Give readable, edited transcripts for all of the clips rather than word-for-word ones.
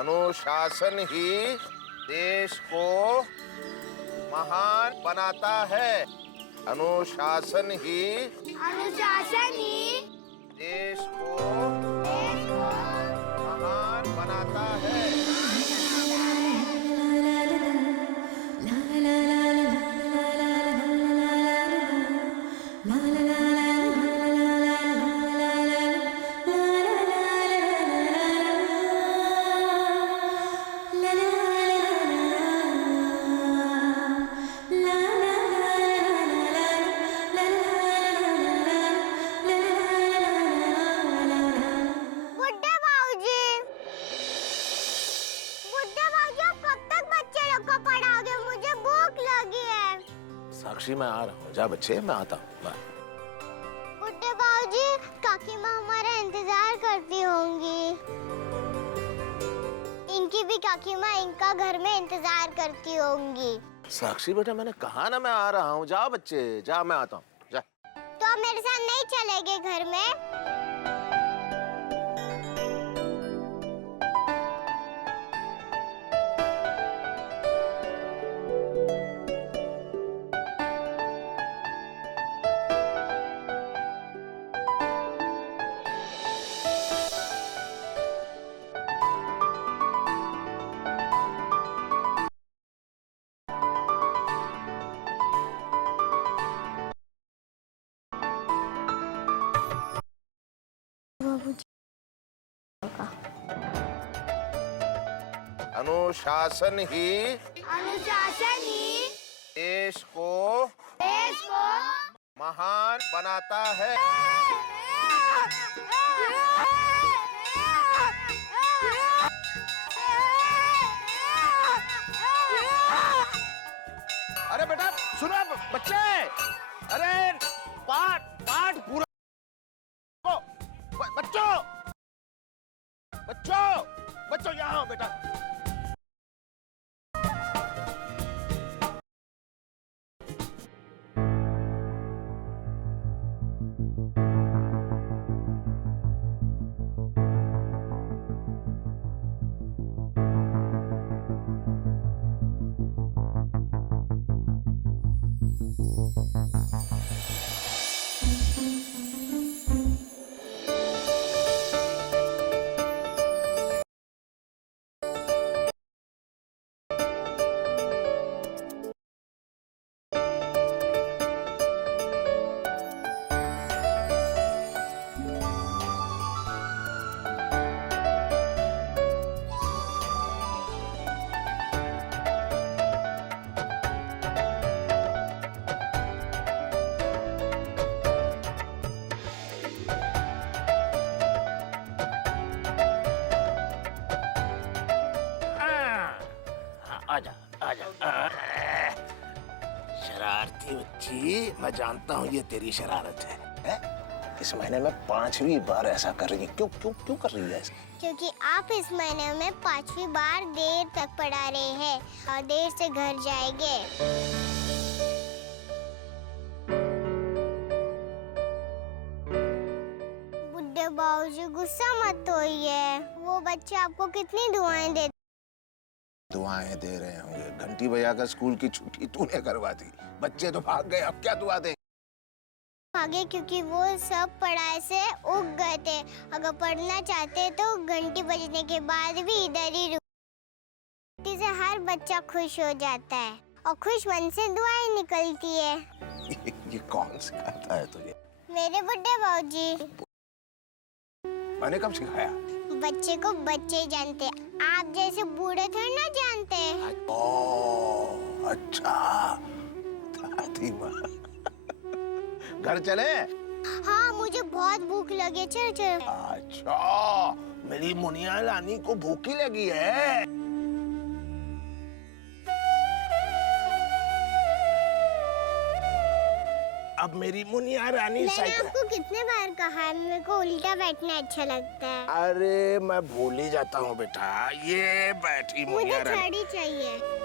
अनुशासन ही देश को महान बनाता है। अनुशासन ही देश को महान बनाता है। साक्षी मैं आ रहा हूँ, जा बच्चे मैं आता हूँ। बाय। बुड्ढे बाबूजी, काकी माँ हमारा इंतजार करती होंगी। इनकी भी काकी माँ इनका घर में इंतजार करती होंगी। साक्षी बेटा मैंने कहा ना मैं आ रहा हूँ, जा बच्चे जा, मैं आता हूँ, जा। तो आप मेरे साथ नहीं चलेंगे घर में? अनुशासन ही देश को महान बनाता है। अरे बेटा सुनो बच्चे, अरे पाठ पूरा बच्चों बच्चों बच्चों यहाँ आओ बेटा। आजा आजा। शरारती बच्ची, मैं जानता हूँ ये तेरी शरारत है? इस महीने में 5वीं बार ऐसा कर रही है। क्यों क्यों क्यों कर रही है ऐसा? क्योंकि आप इस महीने में 5वीं बार देर तक पढ़ा रहे हैं और देर से घर जाएंगे। बुड्ढे बाबूजी गुस्सा मत होइए, वो बच्चे आपको कितनी दुआएं दे रहे होंगे। घंटी बजाकर स्कूल की छुट्टी तूने करवा दी, बच्चे तो भाग गए, अब क्या दुआ दें? भागे क्योंकि वो सब पढ़ाई से उग गए थे। अगर पढ़ना चाहते तो घंटी बजने के बाद भी इधर ही रुक। से हर बच्चा खुश हो जाता है और खुश मन से दुआएं निकलती है। ये कौन सिखाता है तुझे? मेरे बुड्ढे बाबूजी। मैंने कब सिखाया? बच्चे को बच्चे जानते, आप जैसे बूढ़े थोड़ी ना जानते। ओह अच्छा, दादी माँ। घर चले? हाँ मुझे बहुत भूख लगी, चल चल। अच्छा, मेरी मुनिया रानी को भूखी लगी है। अब मेरी मुनिया रानी मैंने आपको कितने बार कहा है मेरे को उल्टा बैठना अच्छा लगता है। अरे मैं भूल ही जाता हूँ बेटा। ये बैठी मुनिया रानी। मुझे छड़ी चाहिए।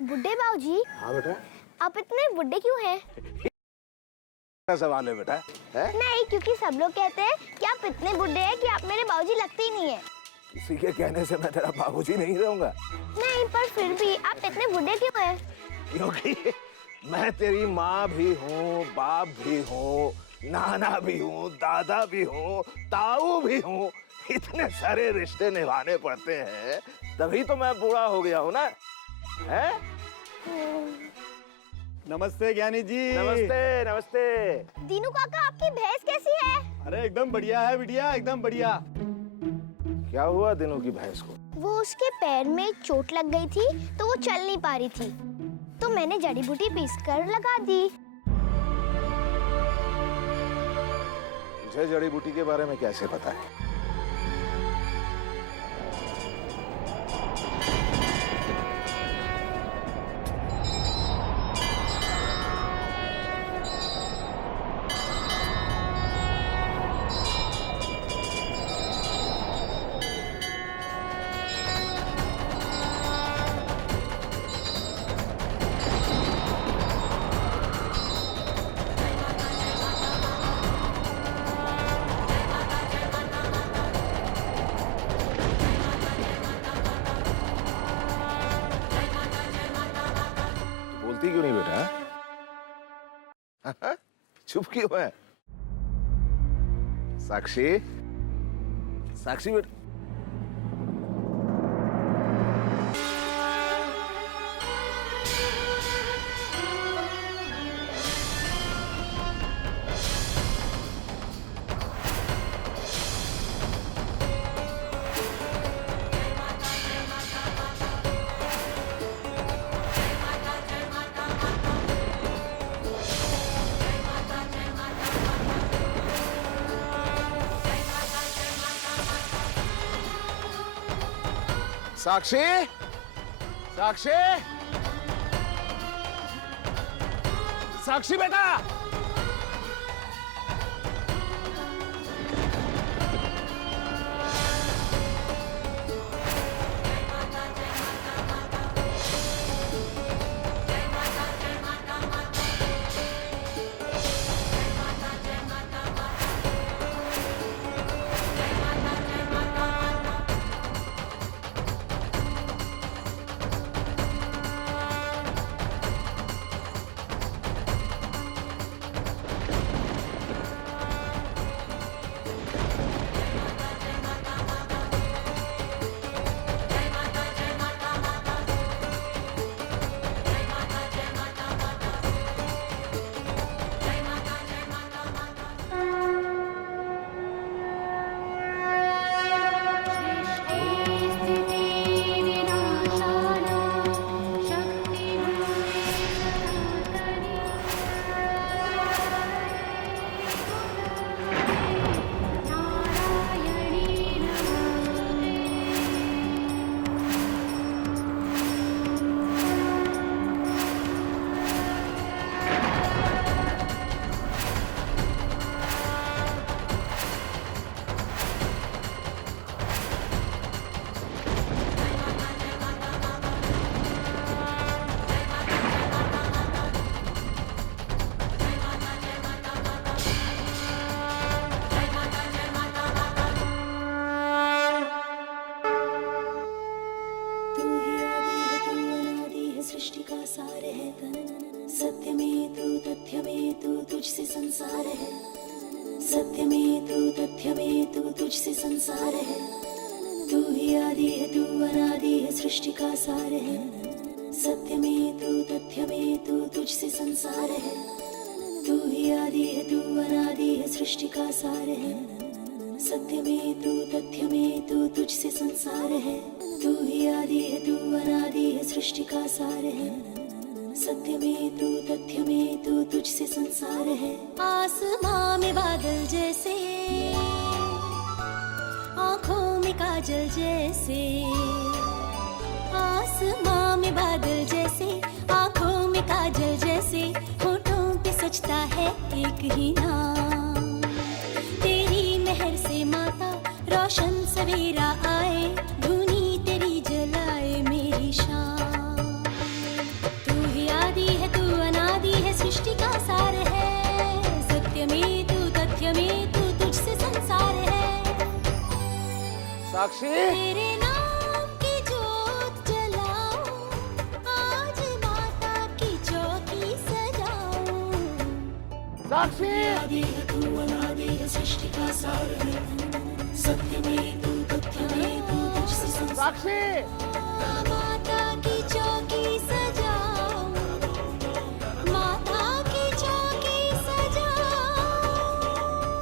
बुड्ढे बाबूजी, हाँ बेटा। आप इतने बुड्ढे क्यों हैं? क्या सवाल है बेटा? है? नहीं, क्योंकि सब लोग कहते हैं कि आप इतने बुड्ढे हैं कि आप मेरे बाबूजी लगते ही नहीं है। किसी के कहने से मैं तेरा बाबूजी नहीं रहूंगा। नहीं, पर फिर भी आप इतने बुड्ढे क्यों हैं? क्योंकि मैं तेरी माँ भी हूँ, बाप भी हूँ, नाना भी हूँ, दादा भी हूँ, ताऊ भी हूँ। इतने सारे रिश्ते निभाने पड़ते हैं, तभी तो मैं बूढ़ा हो गया हूँ ना। है? नमस्ते ज्ञानी जी। नमस्ते नमस्ते। दीनू काका, आपकी भैंस कैसी है? अरे एकदम बढ़िया है बिटिया, एकदम बढ़िया। क्या हुआ दिनों की भैंस को? वो उसके पैर में चोट लग गई थी तो वो चल नहीं पा रही थी, तो मैंने जड़ी बूटी पीस कर लगा दी। मुझे जड़ी बूटी के बारे में कैसे पता है? बोलती क्यों नहीं बेटा? चुप क्यों है? साक्षी, साक्षी बेटा। साक्षी, साक्षी, साक्षी बेटा। सत्य में तू तथ्य में तू तुझसे संसार है, सत्य में तू तथ्य में तू तुझसे संसार है। तू ही आदि है, तू अनादि है, सृष्टि का सार है। सत्य में तू तथ्य में तू तुझसे संसार है। तू ही आदि है, तू अनादि है, सृष्टि का सार है। सत्य में तू तथ्य में तू तुझसे संसार है। तू ही आदि है, तू अनादि है, सृष्टि का सार है। सत्यमेतु तथ्यमेतु तुझसे संसार है। आसमां में बादल जैसे, आँखों में काजल जैसे। आसमां में बादल जैसे, आँखों में काजल जैसे। होठों पे सजता है एक ही नाम। तेरी मेहर से माता रोशन सवेरा आए, धुनी तेरी जलाए मेरी शाम। तू ही आदि है, तू अनादि है, सृष्टि का सार है। सत्य में तू, तथ्य में तू, तुझसे संसार है। साक्षी, तेरे नाम की जोत जलाऊं, आज माता की चौकी सजाऊं। साक्षी, आदि है तू, अनादि है, सृष्टि का सार है। सत्य में तू, तथ्य में तू, तुझसे संसार। साक्षी, माता की चौकी सजाऊं, माता की चौकी सजाऊं।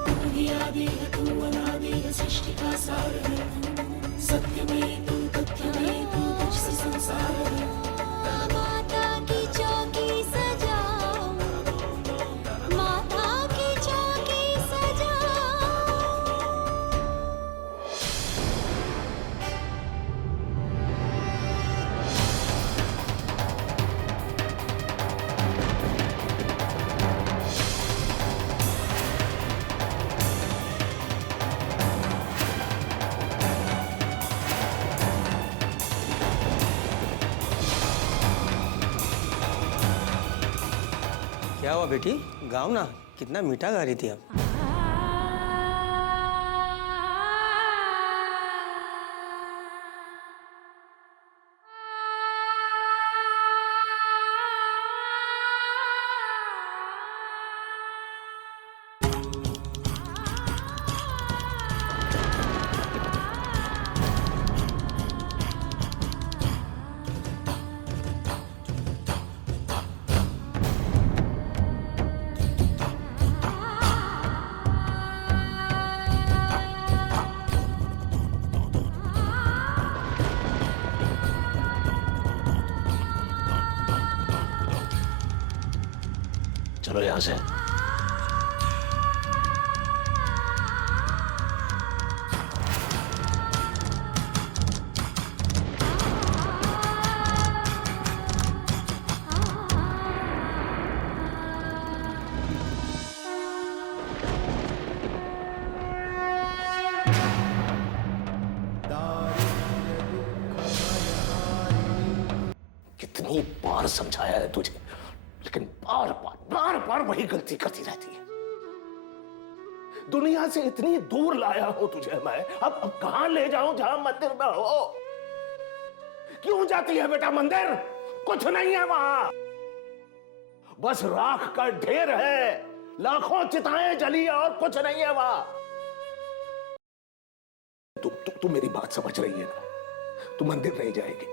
तू ही आदि है, तू अनादि है, सृष्टि का सार है। सत्य में तू, तथ्य में तू, तुझसे संसार है। माता की चौकी सजाऊं, माता की चौकी सजाऊं। क्या हुआ बेटी? गाओ ना, कितना मीठा गा रही थी आप। चलो यहाँ से। कितनी बार समझाया है तुझे, लेकिन बार बार वही गलती करती रहती है। दुनिया से इतनी दूर लाया हूं तुझे मैं, अब कहां ले जाऊं जहां मंदिर में हो? क्यों जाती है बेटा मंदिर? कुछ नहीं है वहां, बस राख का ढेर है, लाखों चिताएं जली और कुछ नहीं है वहां। तू मेरी बात समझ रही है ना? तू मंदिर नहीं जाएगी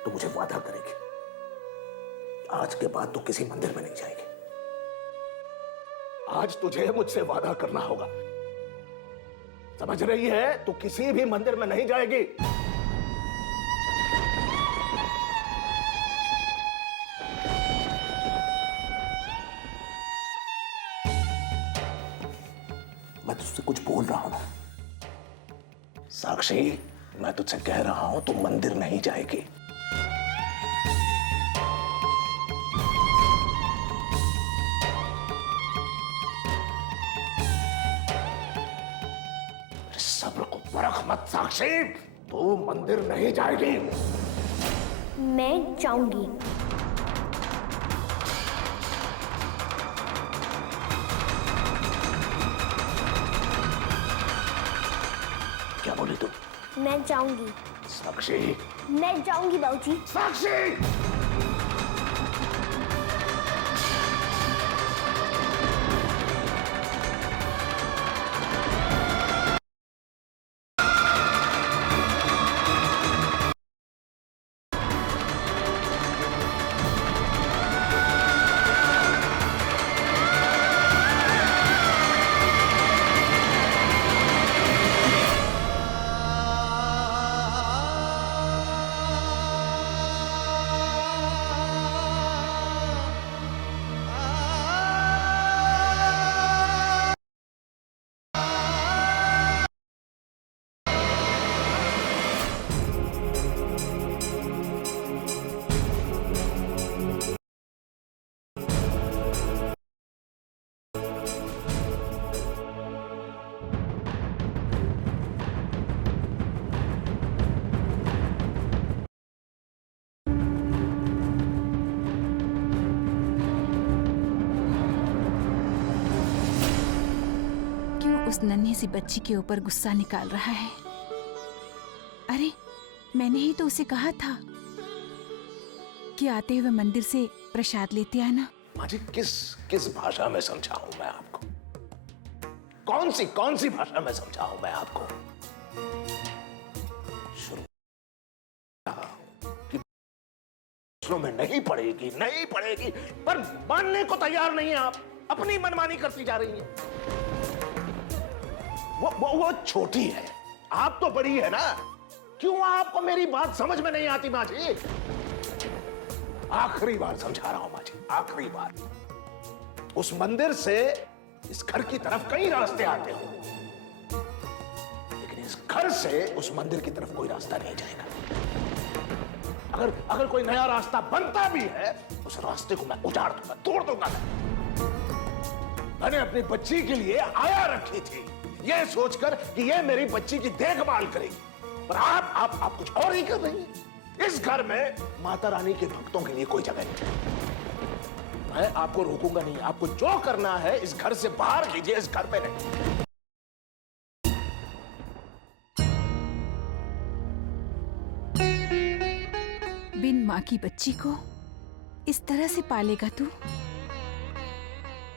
तो मुझे वादा करेगी, आज के बाद तू किसी मंदिर में नहीं जाएगी। आज तुझे मुझसे वादा करना होगा, समझ रही है? तू किसी भी मंदिर में नहीं जाएगी। मैं तुझसे कुछ बोल रहा हूं ना साक्षी, मैं तुझसे कह रहा हूं तू मंदिर नहीं जाएगी। सब्र को परख मत साक्षी, तू मंदिर नहीं जाएगी। मैं जाऊंगी। क्या बोली तू? मैं जाऊंगी। साक्षी, मैं जाऊंगी बाबूजी। साक्षी, उस नन्ही सी बच्ची के ऊपर गुस्सा निकाल रहा है। अरे मैंने ही तो उसे कहा था कि आते हुए मंदिर से प्रसाद लेते आना। माँ जी, किस भाषा में समझाऊं मैं आपको? कौन सी भाषा में समझाऊं मैं आपको? शुरू कि दूसरों में नहीं पड़ेगी, पर मानने को तैयार नहीं है आप। अपनी मनमानी करती जा रही हैं। वो छोटी है, आप तो बड़ी है ना। क्यों आपको मेरी बात समझ में नहीं आती माँ जी? आखिरी बार समझा रहा हूं माँ जी, आखिरी बार। उस मंदिर से इस घर की तरफ कई रास्ते आते हो, लेकिन इस घर से उस मंदिर की तरफ कोई रास्ता नहीं जाएगा। अगर कोई नया रास्ता बनता भी है, उस रास्ते को मैं उजाड़ दूंगा, तोड़ दूंगा। मैंने अपनी बच्ची के लिए आया रखी थी, यह सोचकर कि यह मेरी बच्ची की देखभाल करेगी, पर आप कुछ और ही कर रही हैं। इस घर में माता रानी के भक्तों के लिए कोई जगह नहीं। मैं आपको रोकूंगा नहीं, आपको जो करना है इस घर से बाहर कीजिए, इस घर पे नहीं। बिन माँ की बच्ची को इस तरह से पालेगा तू?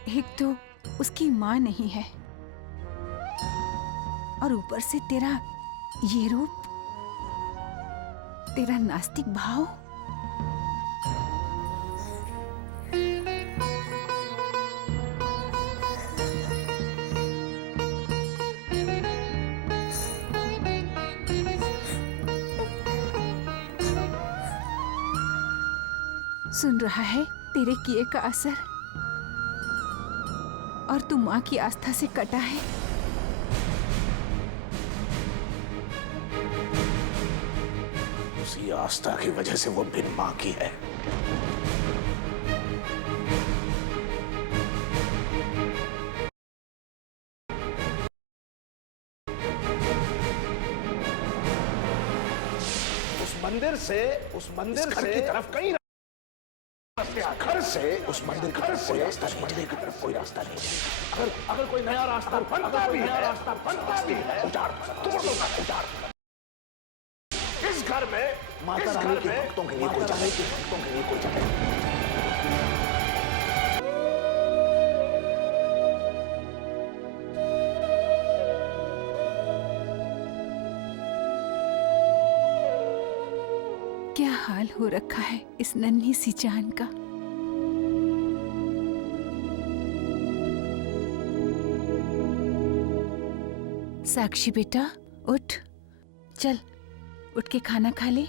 एक तो उसकी माँ नहीं है, और ऊपर से तेरा ये रूप, तेरा नास्तिक भाव। सुन रहा है तेरे किए का असर, और तू माँ की आस्था से कटा है। उसी आस्था की वजह से वो बिन मां की है। उस मंदिर से की तरफ कई रास्ते, घर से उस मंदिर की तरफ कोई रास्ता नहीं। अगर कोई नया रास्ता बनता भी है, उजाड़ दूंगा, तोड़ दूंगा, उजाड़ दूंगा। इस घर में माता रानी के भक्तों के लिए कोई जगह नहीं। क्या हाल हो रखा है इस नन्ही सी जान का। साक्षी बेटा उठ, चल उठ के खाना खा ले।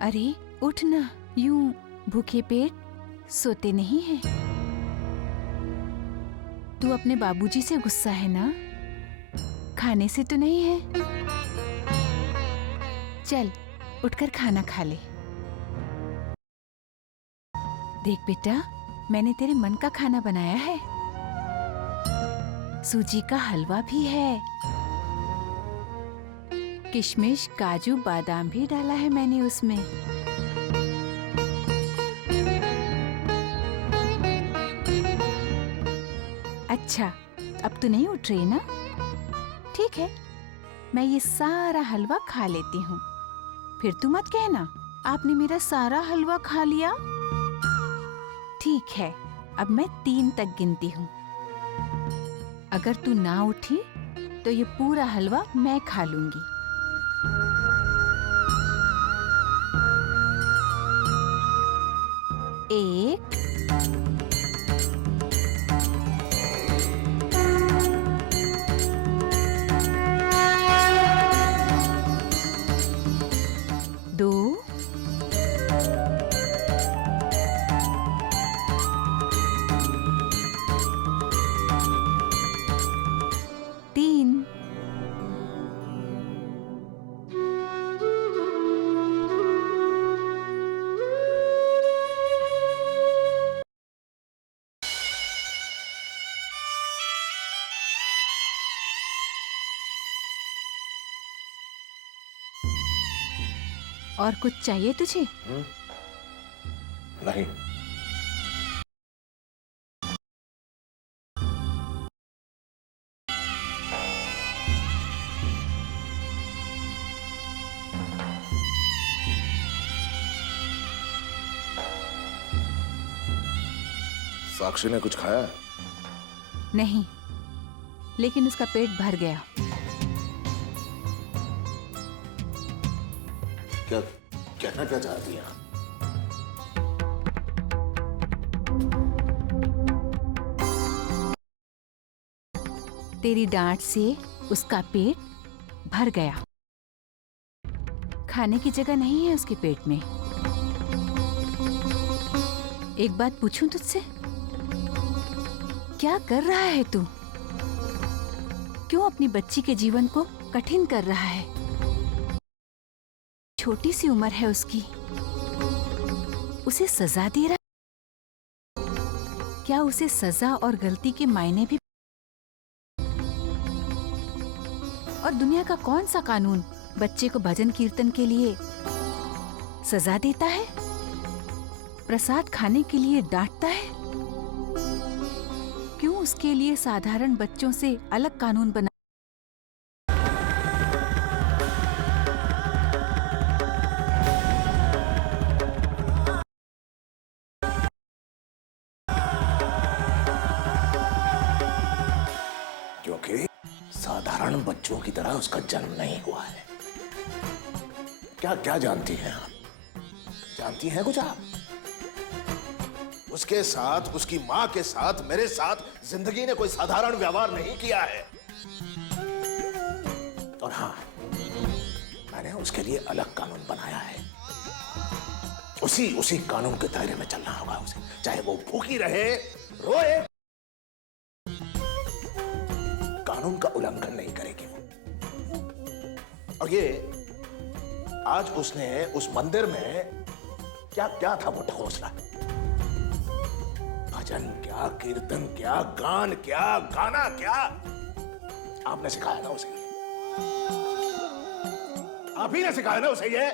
अरे उठ ना, यूं भूखे पेट सोते नहीं है। तू अपने बाबूजी से गुस्सा है ना? खाने से तो नहीं है? चल उठकर खाना खा ले। देख बेटा, मैंने तेरे मन का खाना बनाया है। सूजी का हलवा भी है, किशमिश काजू बादाम भी डाला है मैंने उसमें। अच्छा, अब तो नहीं उठ रही ना? ठीक है, मैं ये सारा हलवा खा लेती हूँ। फिर तू मत कहना आपने मेरा सारा हलवा खा लिया। ठीक है, अब मैं 3 तक गिनती हूँ। अगर तू ना उठी तो ये पूरा हलवा मैं खा लूंगी। 1 2 3 और कुछ चाहिए तुझे? नहीं। साक्षी ने कुछ खाया? नहीं, लेकिन उसका पेट भर गया। क्या कहना क्या चाहती हैं आप? तेरी डांट से उसका पेट भर गया। खाने की जगह नहीं है उसके पेट में। एक बात पूछूं तुझसे, क्या कर रहा है तू? क्यों अपनी बच्ची के जीवन को कठिन कर रहा है? छोटी सी उम्र है उसकी, उसे सजा दे रहा है? क्या उसे सजा और गलती के मायने भी? और दुनिया का कौन सा कानून बच्चे को भजन कीर्तन के लिए सजा देता है, प्रसाद खाने के लिए डांटता है? क्यों उसके लिए साधारण बच्चों से अलग कानून बना? क्योंकि साधारण बच्चों की तरह उसका जन्म नहीं हुआ है। क्या क्या जानती हैं आप? जानती हैं कुछ आप? उसके साथ, उसकी मां के साथ, मेरे साथ जिंदगी ने कोई साधारण व्यवहार नहीं किया है। और हां, मैंने उसके लिए अलग कानून बनाया है। उसी कानून के दायरे में चलना होगा उसे, चाहे वो भूखी रहे, रोए, कानून का उल्लंघन नहीं करेगी वो। और ये आज उसने उस मंदिर में क्या क्या था वो ढकोसला? भजन क्या, कीर्तन क्या, गान क्या, गाना क्या? आपने सिखाया ना उसे ये? आप ही ने सिखाया ना उसे ये?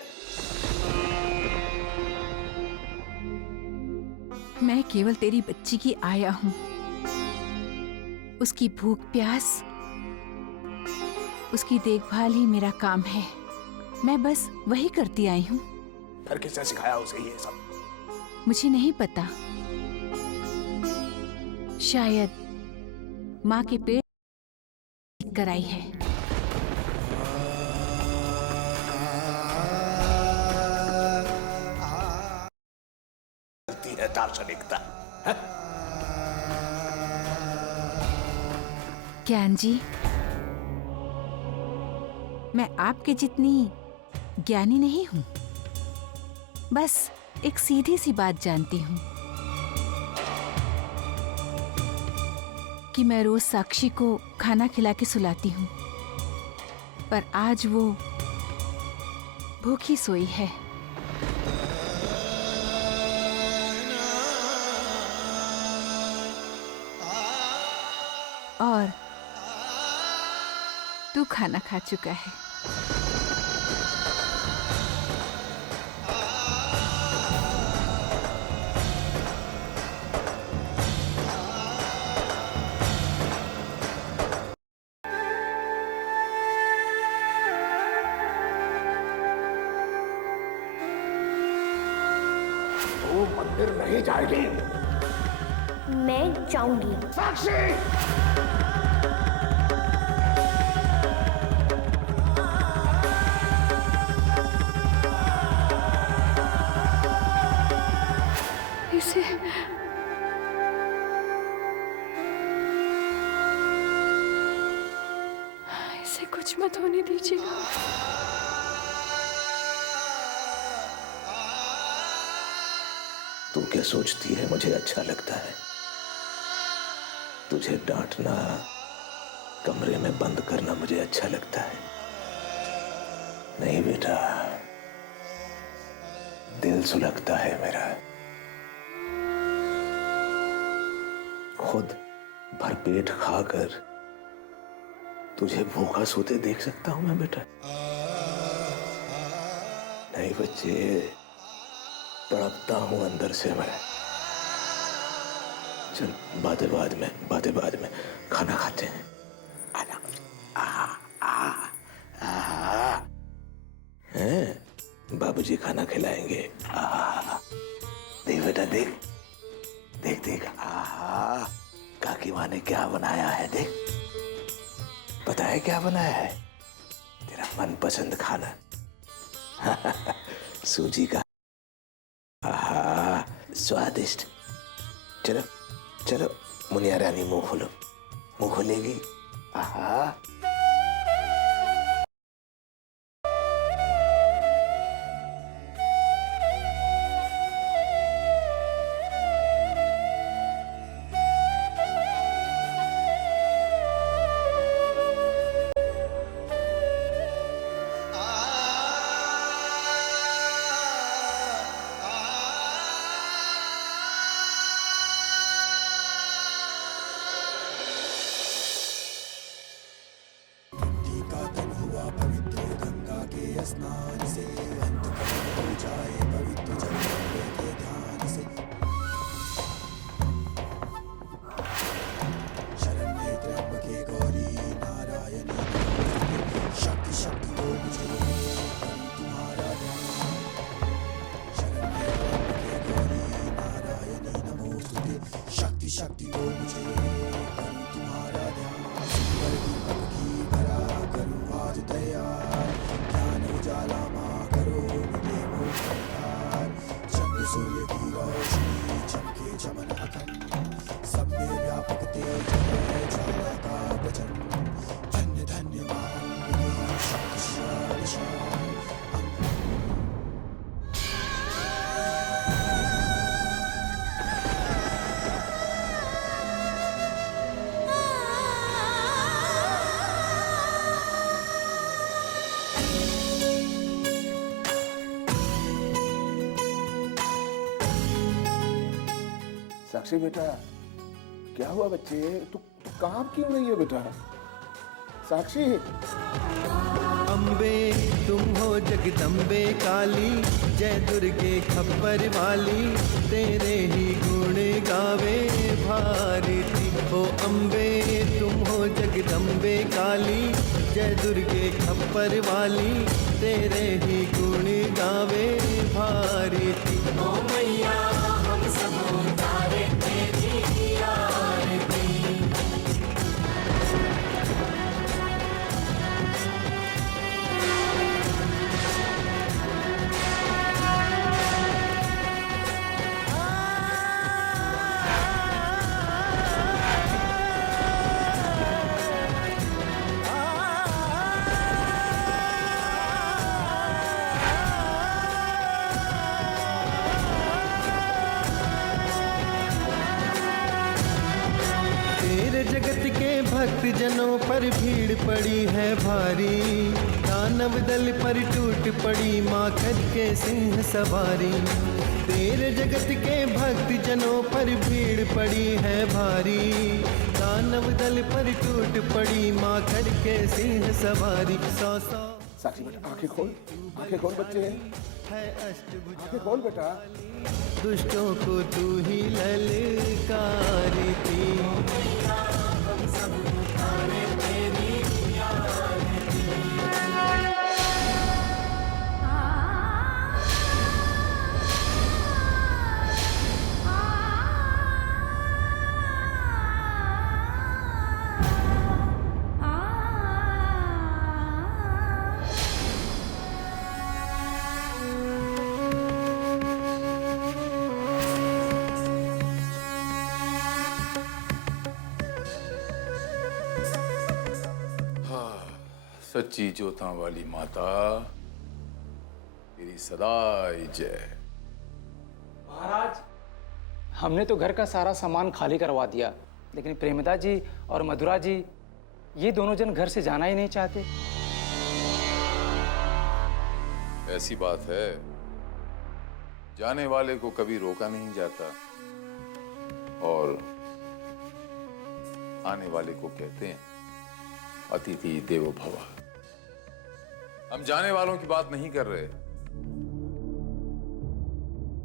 मैं केवल तेरी बच्ची की आया हूं। उसकी भूख प्यास, उसकी देखभाल ही मेरा काम है। मैं बस वही करती आई हूं। फिर किसने सिखाया उसे ये सब? मुझे नहीं पता, शायद माँ के पेट कराई है। चलती है दार्शनिकता। ज्ञान जी, मैं आपके जितनी ज्ञानी नहीं हूं, बस एक सीधी सी बात जानती हूं कि मैं रोज साक्षी को खाना खिला के सुलाती हूं, पर आज वो भूखी सोई है। और तू खाना खा चुका है। वो मंदिर नहीं जाएगी। मैं जाऊंगी। साक्षी! इसे कुछ मत होने दीजिएगा। तू क्या सोचती है मुझे अच्छा लगता है? तुझे डांटना, कमरे में बंद करना मुझे अच्छा लगता है? नहीं बेटा, दिल सुलगता है मेरा। खुद भरपेट खाकर तुझे भूखा सोते देख सकता हूं मैं बेटा? नहीं बच्चे, तड़पता हूं अंदर से मैं। चल बातें बाद में खाना खाते हैं। आना। हैं? बाबूजी खाना खिलाएंगे। देख बेटा, देख देख देख, आहा, काकी माँ ने क्या बनाया है देख। पता है क्या बनाया है? तेरा मनपसंद खाना सूजी का। आहा, स्वादिष्ट। चलो चलो मुनिया रानी, मुंह खोलो। मुंह खोलेगी? आहा। साक्षी बेटा, क्या हुआ बच्चे? तू कांप क्यों रही है बेटा? साक्षी। अम्बे तुम हो जगदम्बे काली, जय दुर्गे खप्पर वाली, तेरे ही गुण गावे भारती। हो अम्बे तुम हो जगदम्बे काली, जय दुर्गे खप्पर वाली, तेरे ही गुण गावे भारती। ओ मैया हम सब उतारे तेरी आरती। जगत के भक्त जनों पर भीड़ पड़ी है भारी, दानव दल पर टूट पड़ी माँ खद के सिंह सवारी। तेरे जगत के भक्त जनों पर भीड़ पड़ी है भारी, दानव दल पर टूट पड़ी माँ खद के सिंह सवारी। सौ सौ साक्षी बेटा, आंखें खोल बच्चे, आंखें खोल बेटा। दुष्टों को तू ही ललकारी थी। सच्ची जोता वाली माता तेरी सदाई जय। महाराज, हमने तो घर का सारा सामान खाली करवा दिया, लेकिन प्रेमदा जी और मधुरा जी ये दोनों जन घर से जाना ही नहीं चाहते। ऐसी बात है, जाने वाले को कभी रोका नहीं जाता और आने वाले को कहते हैं अतिथि देवो भव। हम जाने वालों की बात नहीं कर रहे,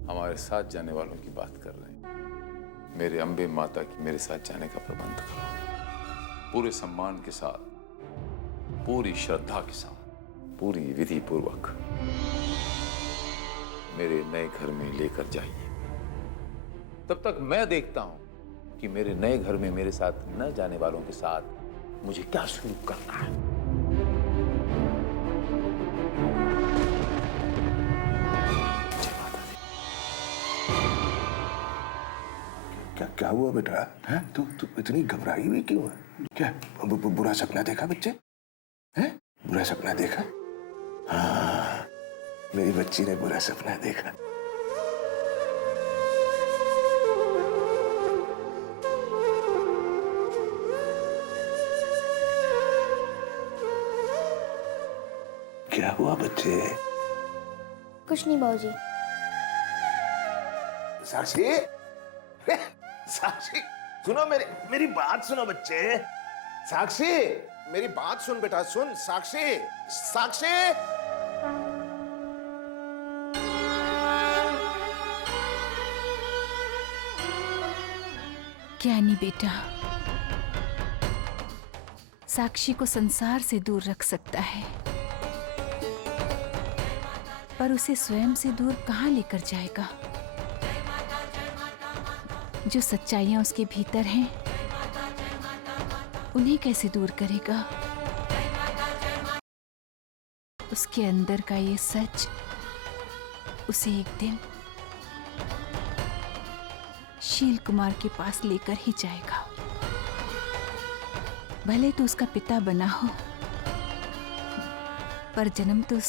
हमारे साथ जाने वालों की बात कर रहे हैं। मेरे अम्बे माता की मेरे साथ जाने का प्रबंध करो, पूरे सम्मान के साथ, पूरी श्रद्धा के साथ, पूरी विधि पूर्वक मेरे नए घर में लेकर जाइए। तब तक मैं देखता हूं कि मेरे नए घर में मेरे साथ न जाने वालों के साथ मुझे क्या शुरू करना है। क्या हुआ बेटा? हैं? तू इतनी घबराई हुई क्यों है? क्या बुरा सपना देखा बच्चे? हैं? बुरा सपना देखा? हाँ, मेरी बच्ची ने बुरा सपना देखा। क्या हुआ बच्चे? कुछ नहीं बाबूजी। साक्षी, साक्षी सुनो, मेरी बात सुनो बच्चे। साक्षी मेरी बात सुन बेटा, सुन। साक्षी, साक्षी। ज्ञानी बेटा साक्षी को संसार से दूर रख सकता है, पर उसे स्वयं से दूर कहाँ लेकर जाएगा? जो सच्चाइयां उसके भीतर हैं, उन्हें कैसे दूर करेगा? उसके अंदर का ये सच उसे एक दिन शील कुमार के पास लेकर ही जाएगा। भले तो उसका पिता बना हो, पर जन्म तो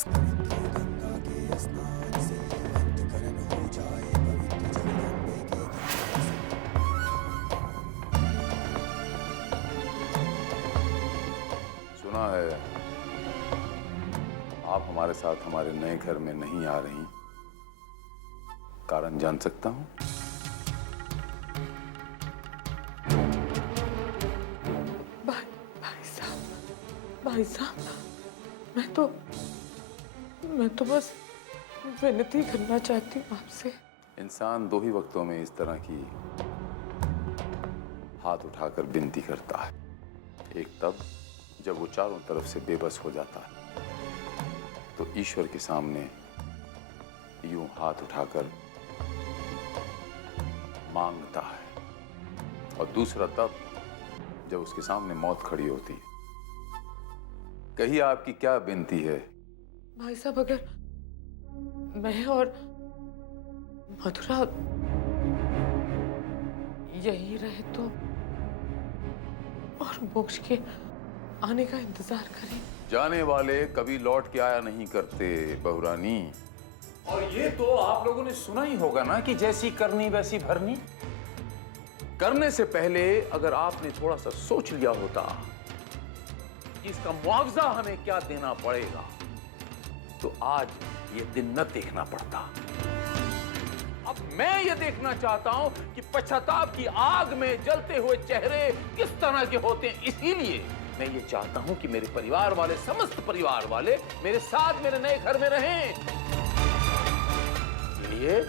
सुना है आप हमारे साथ हमारे नए घर में नहीं आ रही, कारण जान सकता हूं? भाई साहब, मैं तो बस विनती करना चाहती हूँ आपसे। इंसान दो ही वक्तों में इस तरह की हाथ उठाकर विनती करता है। एक तब जब वो चारों तरफ से बेबस हो जाता है तो ईश्वर के सामने यूं हाथ उठाकर मांगता है, और दूसरा तब जब उसके सामने मौत खड़ी होती है। कहिए आपकी क्या विनती है? भाई साहब, अगर मैं और मधुरा यही रहे तो, और मोक्ष के आने का इंतजार करें। जाने वाले कभी लौट के आया नहीं करते बहुरानी। और ये तो आप लोगों ने सुना ही होगा ना कि जैसी करनी वैसी भरनी। करने से पहले अगर आपने थोड़ा सा सोच लिया होता कि इसका मुआवजा हमें क्या देना पड़ेगा, तो आज ये दिन न देखना पड़ता। अब मैं ये देखना चाहता हूं कि पश्चाताप की आग में जलते हुए चेहरे किस तरह के होते हैं। इसीलिए मैं ये चाहता हूं कि मेरे परिवार वाले, समस्त परिवार वाले मेरे साथ मेरे नए घर में रहें। इसलिए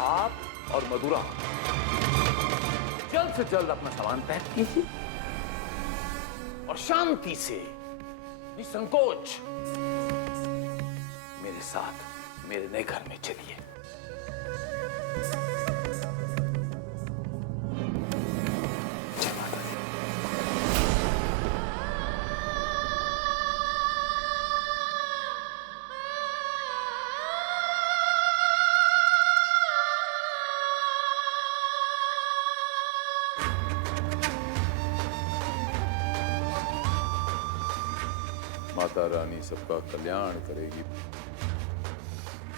आप और मधुरा जल्द से जल्द अपना सामान पैक कीजिए और शांति से, निसंकोच मेरे साथ मेरे नए घर में चलिए। जय माता दी। माता रानी सबका कल्याण करेगी।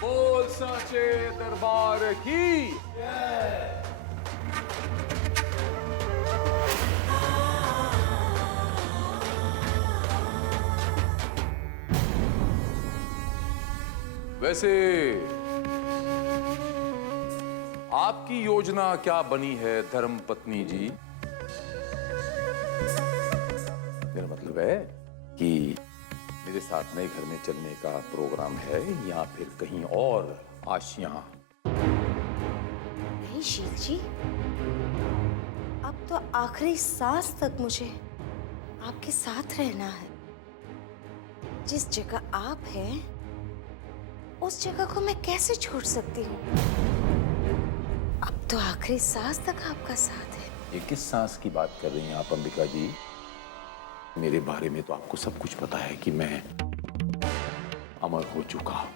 बोल साचे दरबार की जय। वैसे आपकी योजना क्या बनी है धर्मपत्नी जी? मेरा मतलब है कि मेरे साथ नए घर में चलने का प्रोग्राम है या फिर कहीं और आशियां? नहीं शील जी, अब तो आखिरी सांस तक मुझे आपके साथ रहना है। जिस जगह आप हैं, उस जगह को मैं कैसे छोड़ सकती हूँ? अब तो आखिरी सांस तक आपका साथ है। ये किस सांस की बात कर रही हैं आप अंबिका जी? मेरे बारे में तो आपको सब कुछ पता है कि मैं अमर हो चुका हूं।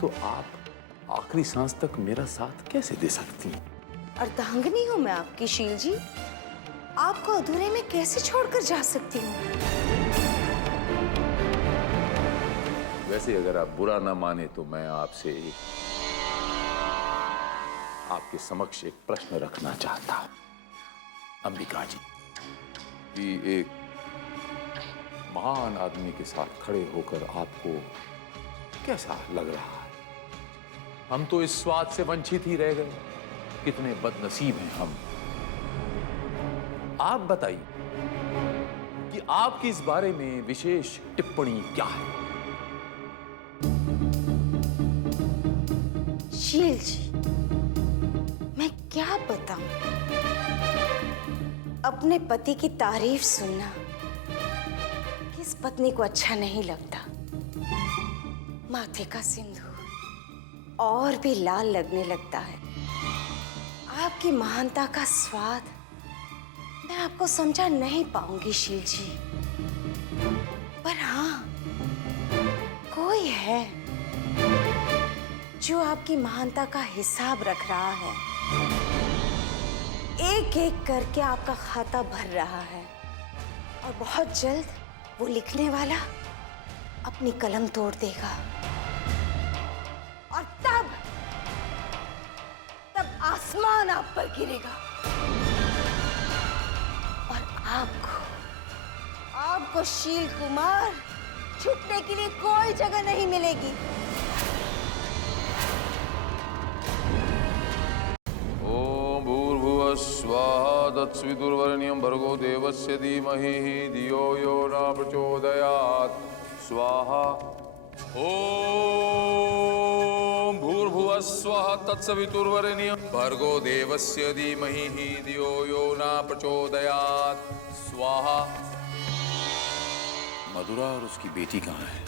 तो आप आखिरी सांस तक मेरा साथ कैसे दे सकती हैं? अर्धांगिनी हूं मैं आपकी शील जी, आपको अधूरे में कैसे छोड़कर जा सकती हूँ? वैसे अगर आप बुरा ना माने तो मैं आपसे आपके समक्ष एक प्रश्न रखना चाहता हूं अंबिका जी, कि एक महान आदमी के साथ खड़े होकर आपको कैसा लग रहा है? हम तो इस स्वाद से वंचित ही रह गए। कितने बदनसीब हैं हम। आप बताइए कि आपकी इस बारे में विशेष टिप्पणी क्या है? शील जी, मैं क्या बताऊं? अपने पति की तारीफ सुनना किस पत्नी को अच्छा नहीं लगता। माथे का सिंदूर और भी लाल लगने लगता है। आपकी महानता का स्वाद मैं आपको समझा नहीं पाऊंगी शील जी, पर हाँ, कोई है जो आपकी महानता का हिसाब रख रहा है। एक एक करके आपका खाता भर रहा है और बहुत जल्द वो लिखने वाला अपनी कलम तोड़ देगा और तब आसमान आप पर गिरेगा और आपको शील कुमार छुपने के लिए कोई जगह नहीं मिलेगी। ओम भूर्भुवः स्वाहा तत्सवितुर्वरेण्यं भर्गो देवस्य धीमहि धियो यो न प्रचोदयात् स्वाहा। ओम भूर्भुवः स्वाहा तत्सवितुर्वरेण्यं भर्गो देवस्य धीमहि धियो यो न प्रचोदयात् स्वाहा। मधुरा और उसकी बेटी कहाँ है?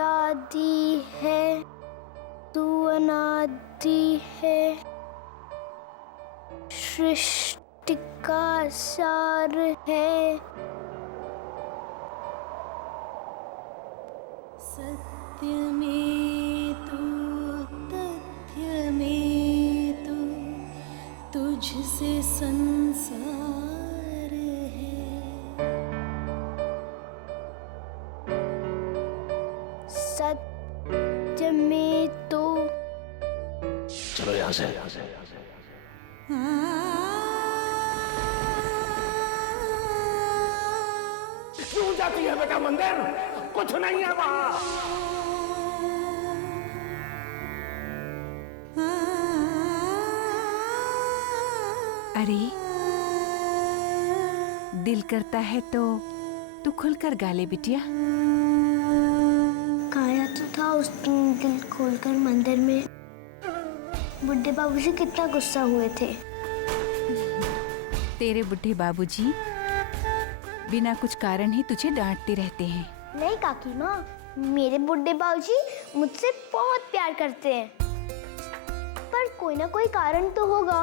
आदि है, तू अनादि है, सृष्टि का सार है। सत्य में तू, तथ्य में तू, तुझसे संसार है। सत्य में तो चलो यहाँ से। क्यों जाती है बेटा मंदिर? कुछ नहीं है वहां। अरे दिल करता है तो तू खुलकर गा ले बिटिया। गाया तो था उस दिन दिल खोलकर मंदिर में, बुड्ढे बाबूजी कितना गुस्सा हुए थे। तेरे बुढ़े बाबूजी बिना कुछ कारण ही तुझे डांटते रहते हैं। नहीं काकी माँ, मेरे बुड्ढे बाबूजी मुझसे बहुत प्यार करते हैं, पर कोई ना कोई कारण तो होगा,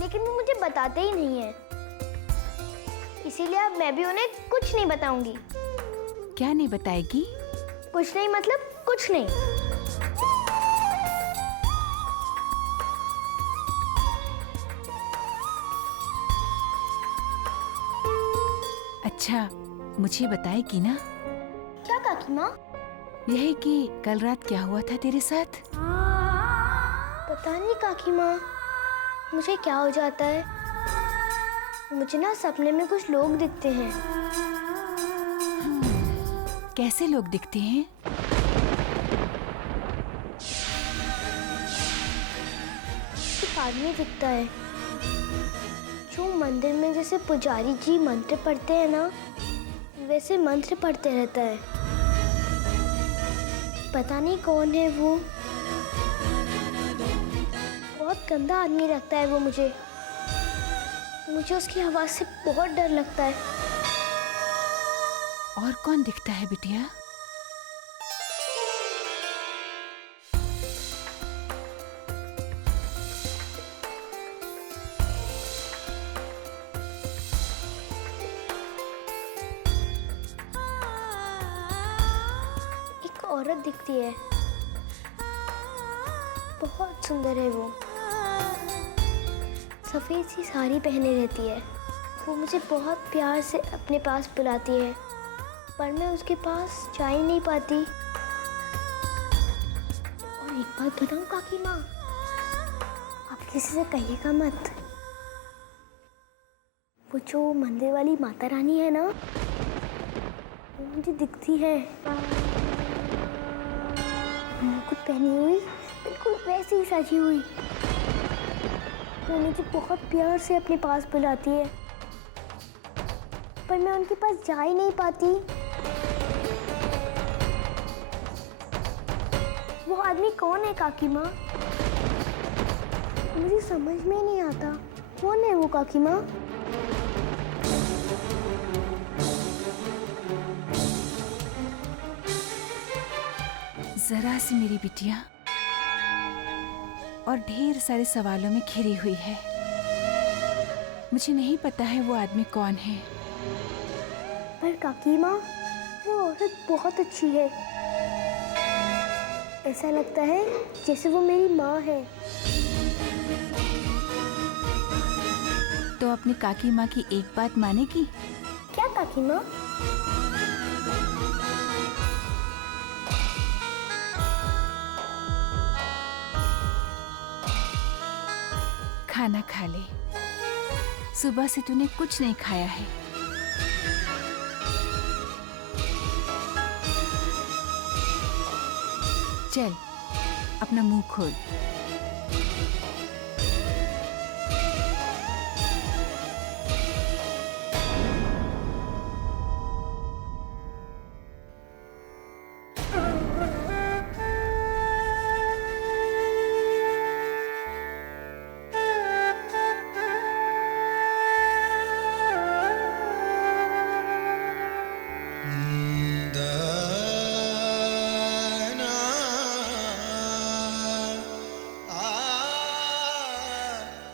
लेकिन वो मुझे बताते ही नहीं है। इसीलिए अब मैं भी उन्हें कुछ नहीं बताऊंगी। क्या नहीं बताएगी? कुछ नहीं मतलब कुछ नहीं। अच्छा, मुझे बताएगी ना? क्या काकी माँ? यही कि कल रात क्या हुआ था तेरे साथ? पता नहीं काकी माँ, मुझे क्या हो जाता है। मुझे ना सपने में कुछ लोग दिखते हैं। कैसे लोग दिखते हैं? एक आदमी दिखता है जो मंदिर में जैसे पुजारी जी मंत्र पढ़ते हैं ना, वैसे मंत्र पढ़ते रहता है। पता नहीं कौन है वो। बहुत गंदा आदमी लगता है वो मुझे। मुझे उसकी आवाज से बहुत डर लगता है। और कौन दिखता है बिटिया? एक औरत दिखती है, बहुत सुंदर है वो। सफेद सी साड़ी पहने रहती है। वो मुझे बहुत प्यार से अपने पास बुलाती है, पर मैं उसके पास जा ही नहीं पाती। और एक बात बताऊं काकी माँ, आप किसी से कहिएगा मत। वो जो मंदिर वाली माता रानी है ना, वो मुझे दिखती है। मुकुट पहनी हुई, बिल्कुल वैसी ही सजी हुई। वो मुझे बहुत प्यार से अपने पास बुलाती है, पर मैं उनके पास जा ही नहीं पाती। वो आदमी कौन है काकी माँ? मुझे समझ में नहीं आता। कौन है वो काकी माँ? जरा सी मेरी बिटिया और ढेर सारे सवालों में घिरी हुई है। मुझे नहीं पता है वो आदमी कौन है। पर काकी माँ, वो औरत बहुत अच्छी है। ऐसा लगता है जैसे वो मेरी माँ है। तो अपनी काकी माँ की एक बात मानेगी? क्या काकी माँ? खाना खा ले। सुबह से तूने कुछ नहीं खाया है। चल, अपना मुंह खोल।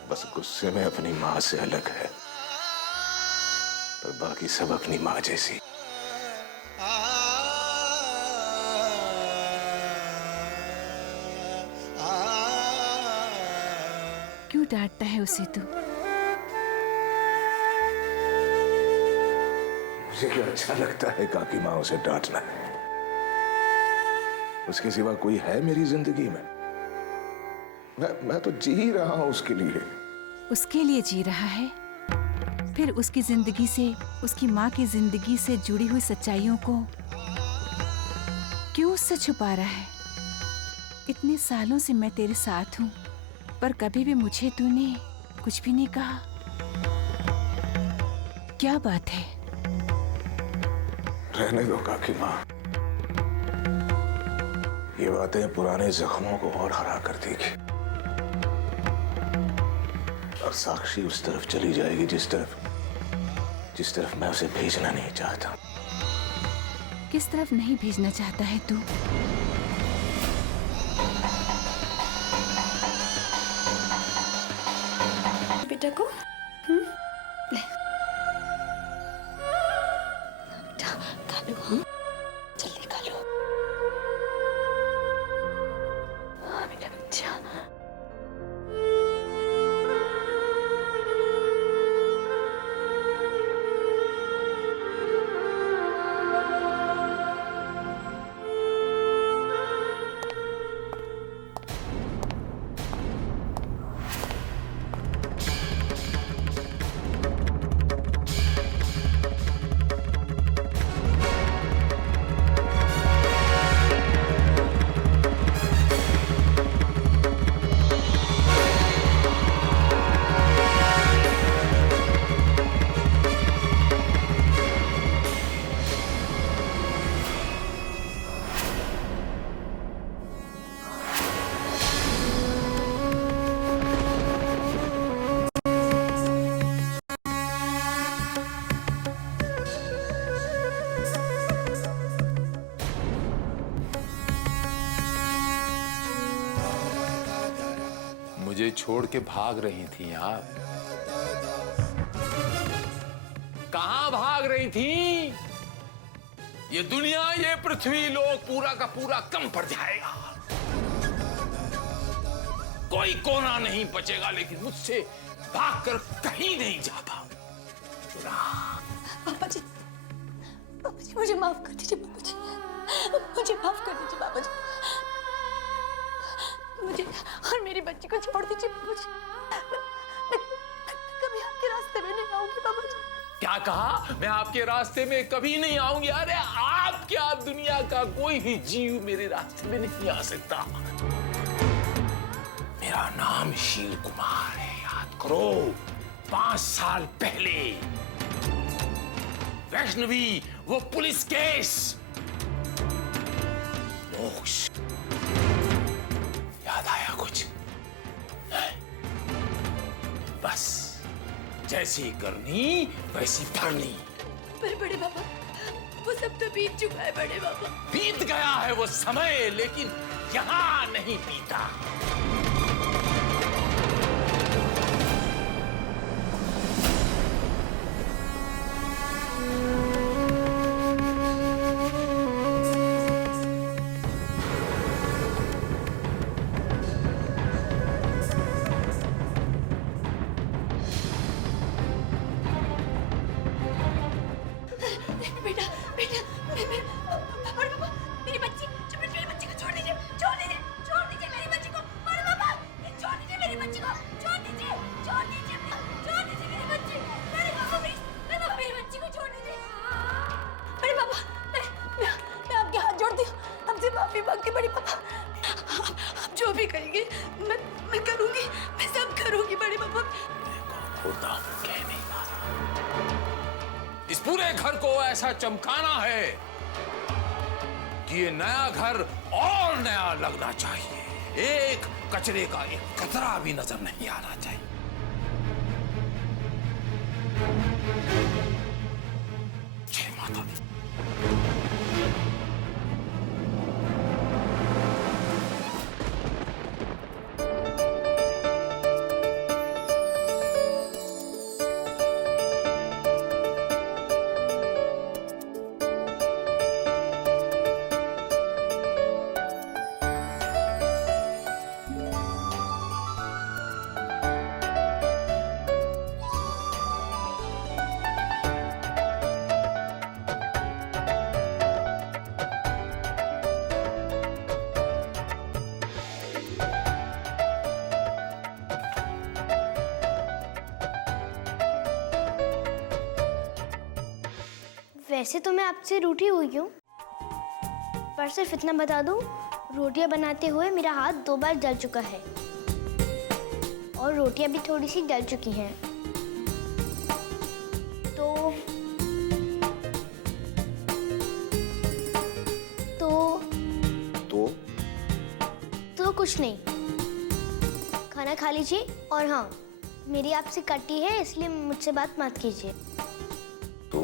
बस गुस्से में अपनी माँ से अलग है, पर बाकी सब अपनी माँ जैसी। क्यों डांटता है उसे तू? मुझे क्या अच्छा लगता है काकी माँ उसे डांटना। उसके सिवा कोई है मेरी जिंदगी में? मैं तो जी रहा हूं उसके लिए। उसके लिए जी रहा है? फिर उसकी जिंदगी से, उसकी माँ की जिंदगी से जुड़ी हुई सच्चाइयों को क्यों उससे छुपा रहा है? इतने सालों से मैं तेरे साथ हूँ, पर कभी भी मुझे तूने कुछ भी नहीं कहा। क्या बात है? रहने दो काकी माँ, ये बातें पुराने जख्मों को और हरा कर देगी। और साक्षी उस तरफ चली जाएगी जिस तरफ मैं उसे भेजना नहीं चाहता। किस तरफ नहीं भेजना चाहता है तू? बेटा को ले बेटा खा लो। जल्दी खा लो। हाँ मेरा बच्चा। मुझे छोड़ के भाग रही थी आप। कहां भाग रही थी? ये दुनिया, ये पृथ्वी लोक पूरा का पूरा कम पड़ जाएगा। कोई कोना नहीं बचेगा, लेकिन मुझसे भागकर कहीं नहीं जाता। पापा जी मुझे माफ कर दीजिए। पापा जी मुझे माफ कर दीजिए। पापा जी मुझे और मेरी बच्ची को छोड़ दीजिए। पापा जी मैं कभी आपके रास्ते में नहीं आऊंगी। पापा जी क्या कहा? मैं आपके रास्ते में कभी नहीं आऊंगी? अरे आप क्या, दुनिया का कोई भी जीव मेरे रास्ते में नहीं आ सकता। मेरा नाम शील कुमार है, याद करो। 5 साल पहले वैष्णवी, वो पुलिस केस, मोक्ष, याद आया कुछ? बस जैसी करनी वैसी भरनी। पर बड़े बाबा वो सब तो बीत चुका है। बड़े बाबा बीत गया है वो समय, लेकिन यहां नहीं बीता। जो भी कहेंगे मैं करूंगी। मैं सब करूंगी बड़े पापा। कह नहीं पा रहा। इस पूरे घर को ऐसा चमकाना है कि ये नया घर और नया लगना चाहिए। एक कचरे का एक कतरा भी नजर नहीं आना चाहिए। जय माता दी। वैसे तो मैं आपसे रूठी हुई हूँ, पर सिर्फ इतना बता दूँ, रोटियां बनाते हुए मेरा हाथ 2 बार जल चुका है और रोटियां भी थोड़ी सी जल चुकी हैं। तो कुछ नहीं, खाना खा लीजिए। और हाँ, मेरी आपसे कटी है, इसलिए मुझसे बात मत कीजिए। तो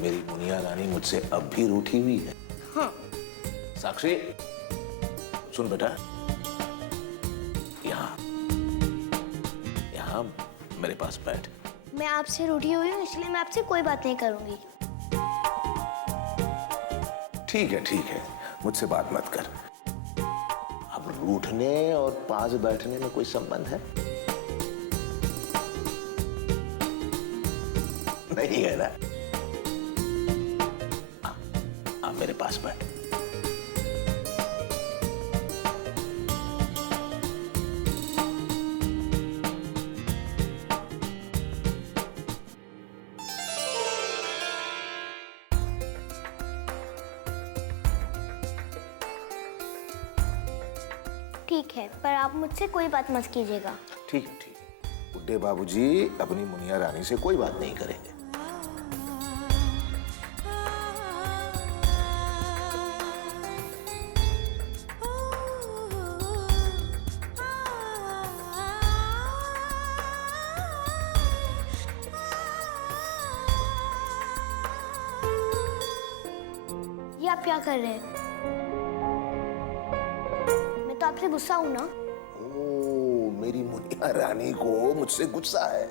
मेरी मुनिया रानी मुझसे अब भी रूठी हुई है? हाँ। साक्षी, सुन बेटा, यहाँ यहाँ मेरे पास बैठ। मैं आपसे रूठी हुई हूँ, इसलिए मैं आपसे कोई बात नहीं करूंगी। ठीक है, मुझसे बात मत कर। अब रूठने और पास बैठने में कोई संबंध है? नहीं है ना? आ मेरे पास बैठ। ठीक है, पर आप मुझसे कोई बात मत कीजिएगा। ठीक है। बुड्ढे बाबूजी अपनी मुनिया रानी से कोई बात नहीं करेंगे। ये आप क्या कर रहे हैं? मैं तो आपसे गुस्सा हूं ना। ओ, मेरी मुनिया रानी को मुझसे गुस्सा है।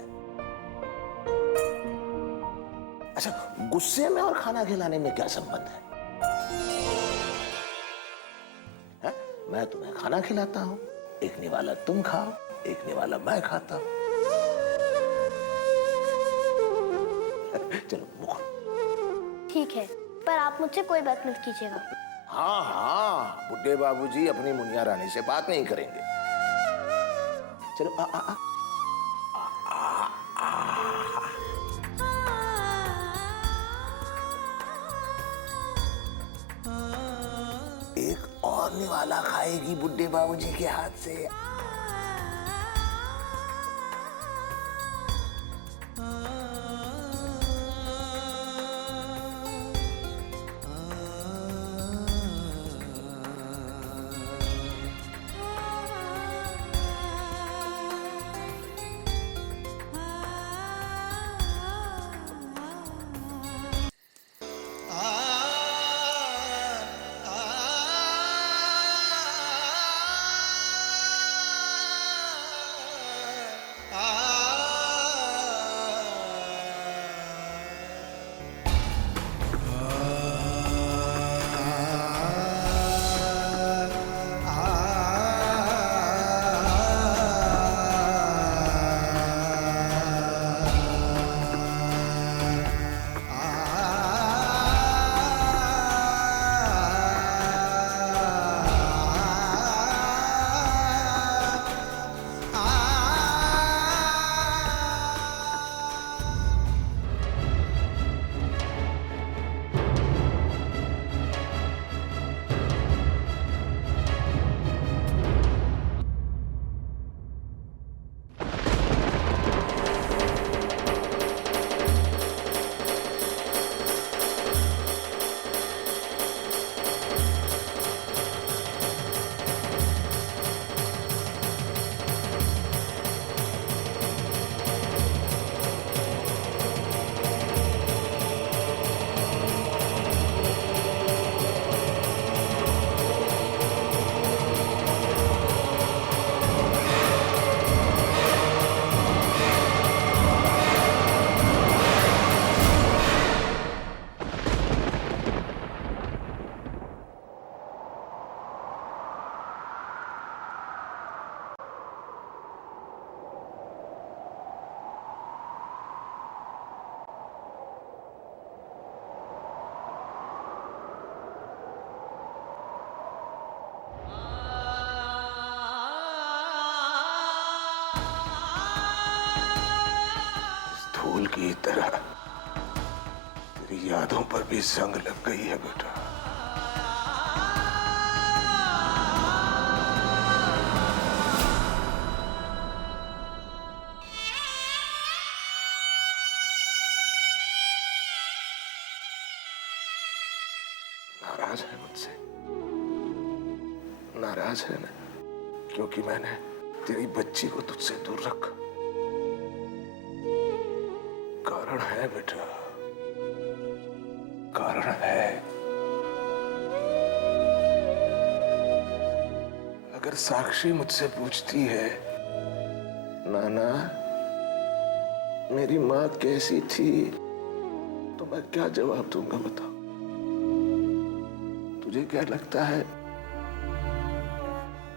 अच्छा, गुस्से में और खाना खिलाने में क्या संबंध है? मैं तुम्हें खाना खिलाता हूँ, एक निवाला तुम खाओ, एक निवाला मैं खाता हूँ। चलो मुख। ठीक है, पर आप मुझसे कोई बात मत कीजिएगा। हाँ, बुड्ढे बाबूजी अपनी मुनिया रानी से बात नहीं करेंगे। चलो आ आ आ आ आ आ। एक और निवाला खाएगी बुड्ढे बाबूजी के हाथ से। फूल की तरह तेरी यादों पर भी जंग लग गई है बेटा। नाराज है मुझसे? नाराज है ना? क्योंकि मैंने तेरी बच्ची को तुझसे दूर रखा। कारण है बेटा, कारण है। अगर साक्षी मुझसे पूछती है, नाना मेरी माँ कैसी थी, तो मैं क्या जवाब दूंगा बता? तुझे क्या लगता है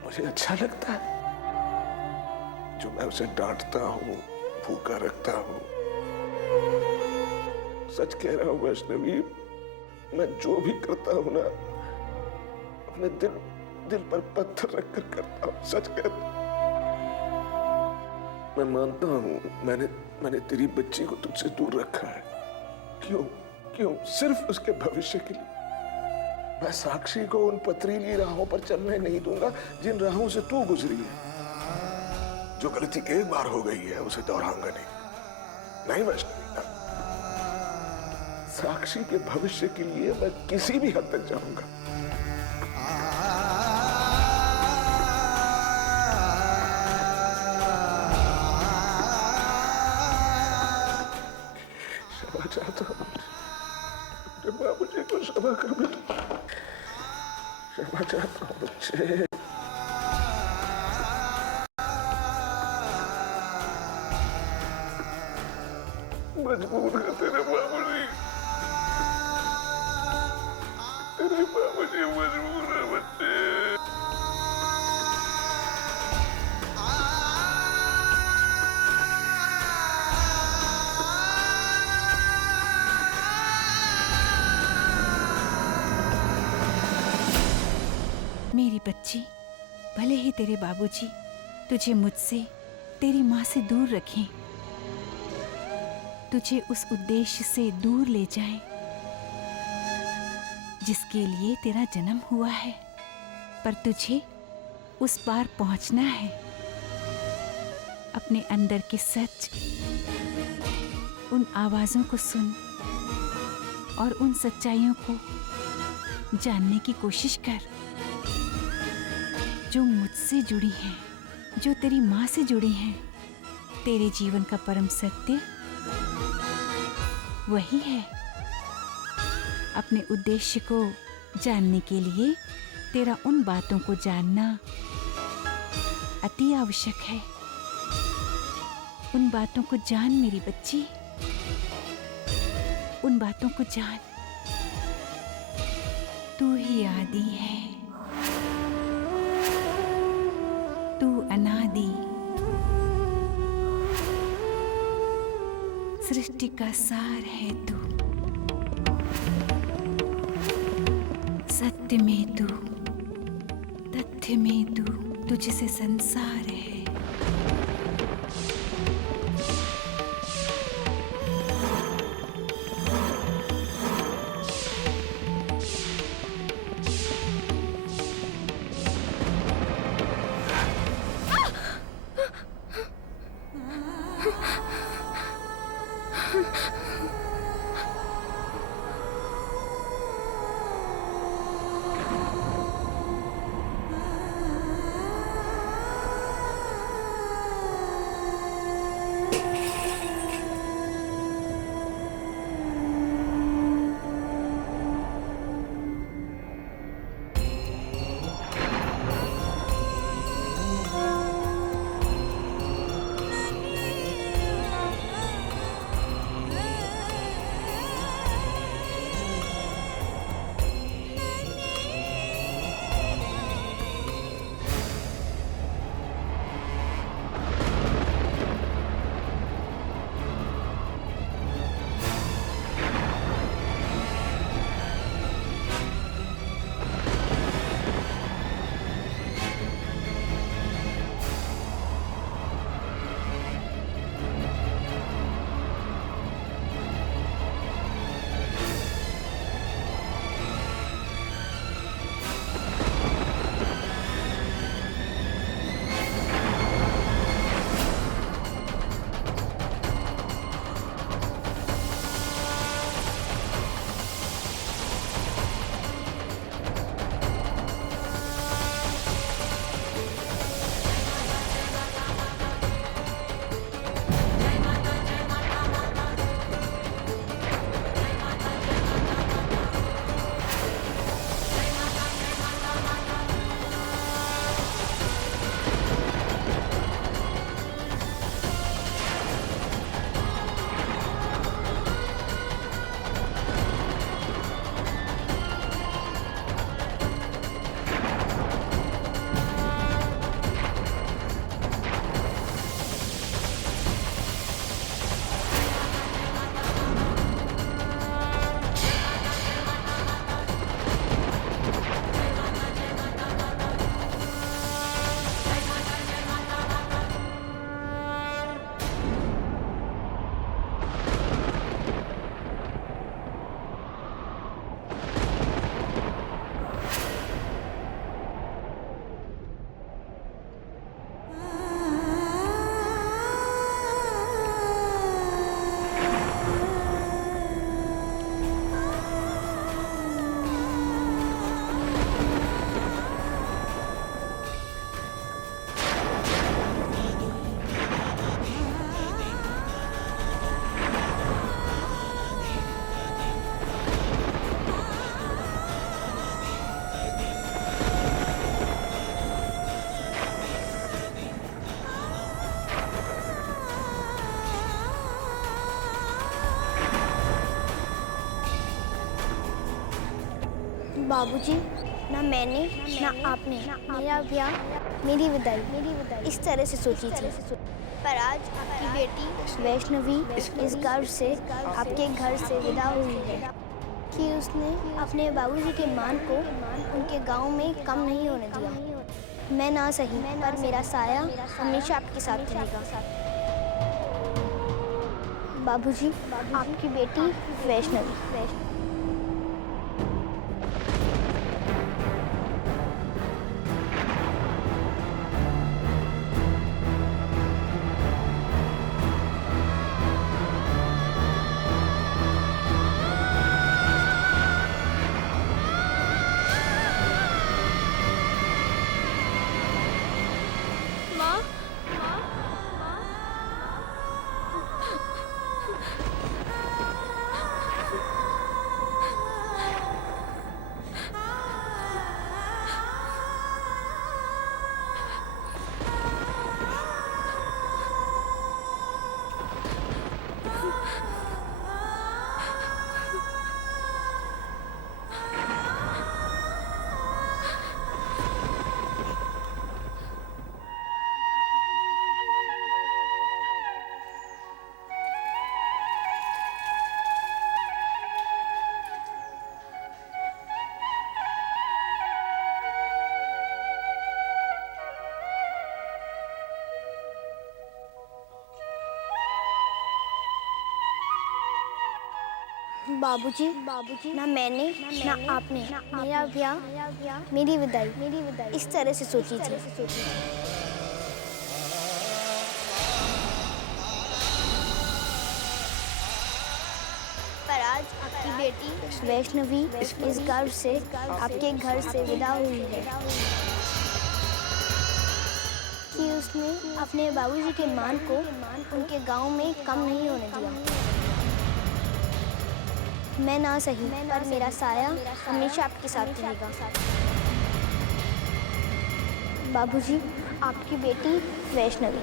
मुझे अच्छा लगता है जो मैं उसे डांटता हूँ, भूखा रखता हूँ? सच कह रहा हूँ वैष्णवी, मैं जो भी करता हूँ ना, अपने दिल पर पत्थर रखकर करता हूँ। सच कहता हूँ। मैं मानता हूँ मैंने तेरी बच्ची को तुझसे दूर रखा है। क्यों? सिर्फ उसके भविष्य के लिए। मैं साक्षी को उन पथरीली राहों पर चलने नहीं दूंगा जिन राहों से तू गुजरी है। जो गलती एक बार हो गई है उसे दोहराऊंगा नहीं वैष्णवी, ना। साक्षी के भविष्य के लिए मैं किसी भी हद तक जाऊंगा। क्षमा चाहता हूं, बाबूजी को क्षमा कर बेटा। क्षमा चाहता हूं बच्चे। मजबूर है तेरे बाबूजी, तेरे बाबूजी मजबूर है बच्चे। मेरी बच्ची, भले ही तेरे बाबूजी तुझे मुझसे, तेरी माँ से दूर रखें, तुझे उस उद्देश्य से दूर ले जाएं जिसके लिए तेरा जन्म हुआ है, पर तुझे उस पार पहुंचना है। अपने अंदर के सच, उन आवाजों को सुन और उन सच्चाइयों को जानने की कोशिश कर जो मुझसे जुड़ी हैं, जो तेरी माँ से जुड़ी हैं। तेरे जीवन का परम सत्य वही है। अपने उद्देश्य को जानने के लिए तेरा उन बातों को जानना अति आवश्यक है। उन बातों को जान मेरी बच्ची, उन बातों को जान। तू ही आदि है, तू अनादि, सृष्टि का सार है तू। सत्य में तू, तथ्य में तू, तुझसे संसार है। बाबूजी, ना मैंने ना आपने मेरा ब्याह मेरी विदाई इस तरह से सोची थी, पर आज आपकी बेटी वैष्णवी इस गर्व से आपके घर से विदा हुई है कि उसने अपने बाबूजी के मान को उनके गांव में कम नहीं होने दिया। मैं ना सही पर मेरा साया हमेशा आपके साथ रहेगा। बाबूजी, आपकी बेटी वैष्णवी। बाबूजी, ना मैंने ना आपने मेरा ब्याह मेरी विदाई इस तरह से सोची थी। पर आज आपकी बेटी वैष्णवी इस गर्व से आपके घर से विदा हुई है कि उसने अपने बाबूजी के मान को उनके गांव में कम नहीं होने दिया। मैं ना सही पर मेरा साया हमेशा आपके साथ रहेगा। बाबूजी, आपकी बेटी वैष्णवी।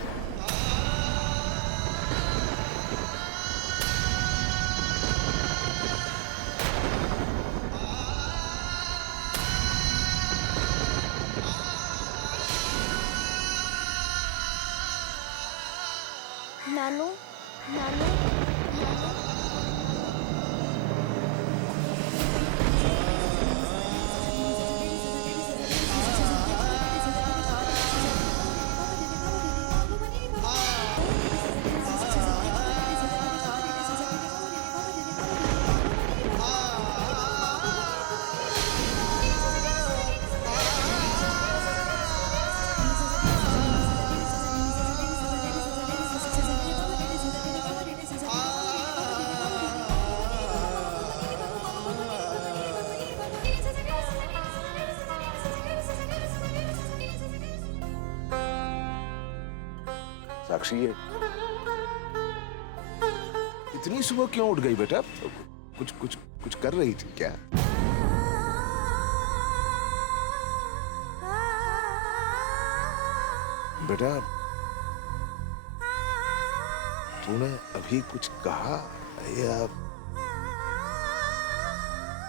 नानू, नानू, साक्षी, ये इतनी सुबह क्यों उठ गई बेटा? कुछ कुछ कुछ कर रही थी क्या? बेटा, तूने अभी कुछ कहा या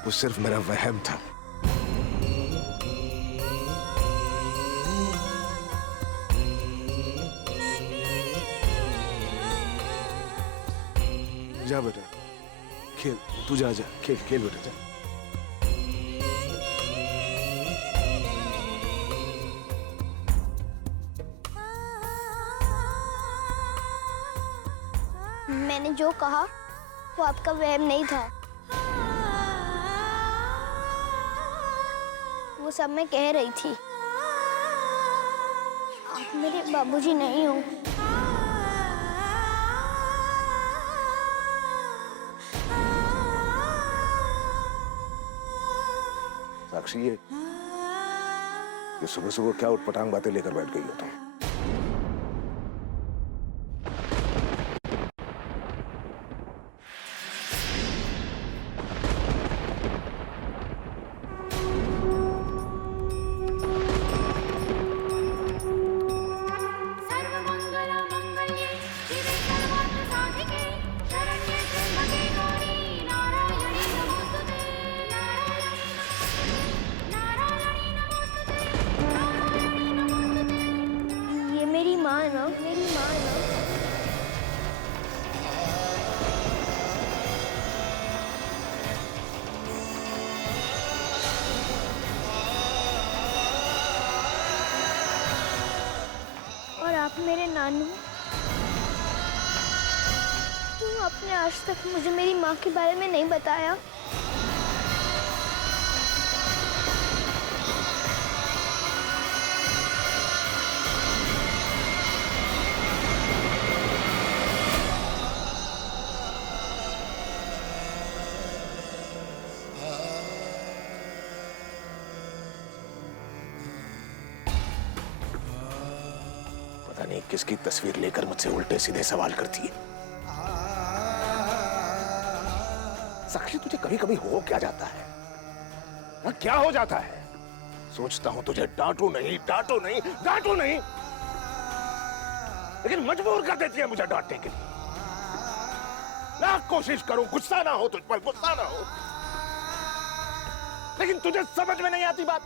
वो सिर्फ मेरा वहम था? जा बेटा, खेल, तू जा जा, खेल खेल बेटा, जा। मैंने जो कहा वो आपका वहम नहीं था, वो सब मैं कह रही थी। आप मेरे बाबूजी नहीं हो। साक्षी, ये सुबह सुबह क्या उटपटांग बातें लेकर बैठ गई हो तुम? मेरे नानू, क्यों आपने आज तक मुझे मेरी माँ के बारे में नहीं बताया? पता नहीं किसकी तस्वीर लेकर मुझसे उल्टे सीधे सवाल करती है। साक्षी, तुझे कभी कभी हो क्या जाता है? हाँ, क्या हो जाता है? सोचता हूं तुझे डांटू नहीं, डांटू नहीं, डांटू नहीं, लेकिन मजबूर कर देती है मुझे डांटने के लिए। लाख कोशिश करूं गुस्सा ना हो तुझ पर, गुस्सा ना हो, लेकिन तुझे समझ में नहीं आती बात।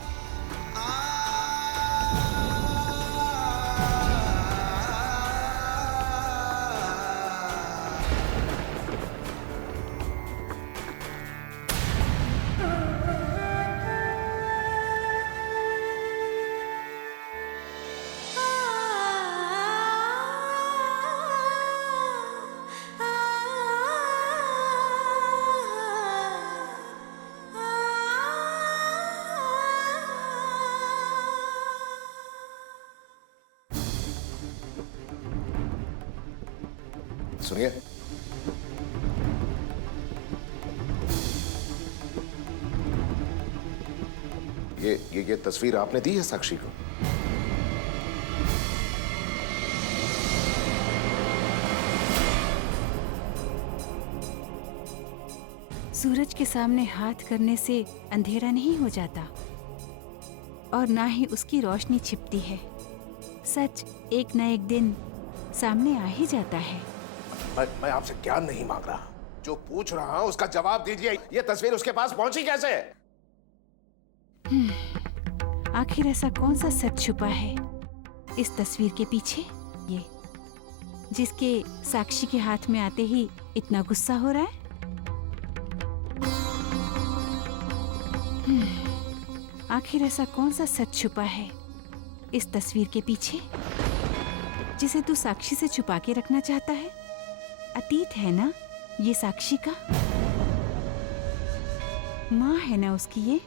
सुनिए, ये तस्वीर आपने दी है साक्षी को? सूरज के सामने हाथ करने से अंधेरा नहीं हो जाता और ना ही उसकी रोशनी छिपती है। सच एक न एक दिन सामने आ ही जाता है। मैं आपसे ज्ञान नहीं मांग रहा, जो पूछ रहा हूं उसका जवाब दीजिए। ये तस्वीर उसके पास पहुंची कैसे? आखिर ऐसा कौन सा सच छुपा है इस तस्वीर के पीछे, ये जिसके साक्षी के हाथ में आते ही इतना गुस्सा हो रहा है? आखिर ऐसा कौन सा सच छुपा है इस तस्वीर के पीछे जिसे तू साक्षी से छुपा के रखना चाहता है? अतीत है ना ये साक्षी का? माँ है ना उसकी ये?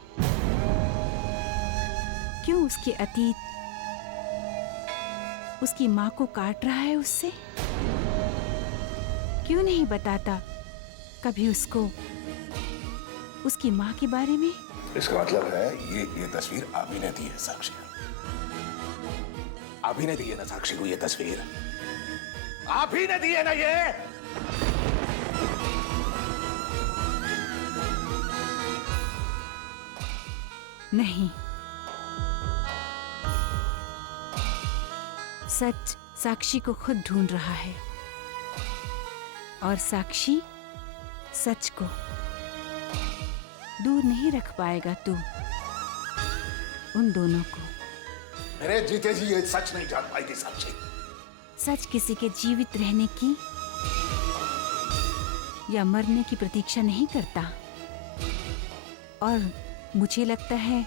क्यों उसके अतीत उसकी माँ को काट रहा है उससे? क्यों नहीं बताता कभी उसको उसकी माँ के बारे में? इसका मतलब है ये तस्वीर आप ही ने दी है साक्षी को। आप ही ने दी है ना साक्षी को ये तस्वीर? आप ही ने दी है ना ये? नहीं, सच साक्षी को खुद ढूंढ रहा है और साक्षी सच को दूर नहीं रख पाएगा तू उन दोनों को। मेरे जीते जी ये सच नहीं जान पाएगी साक्षी। सच किसी के जीवित रहने की या मरने की प्रतीक्षा नहीं करता और मुझे लगता है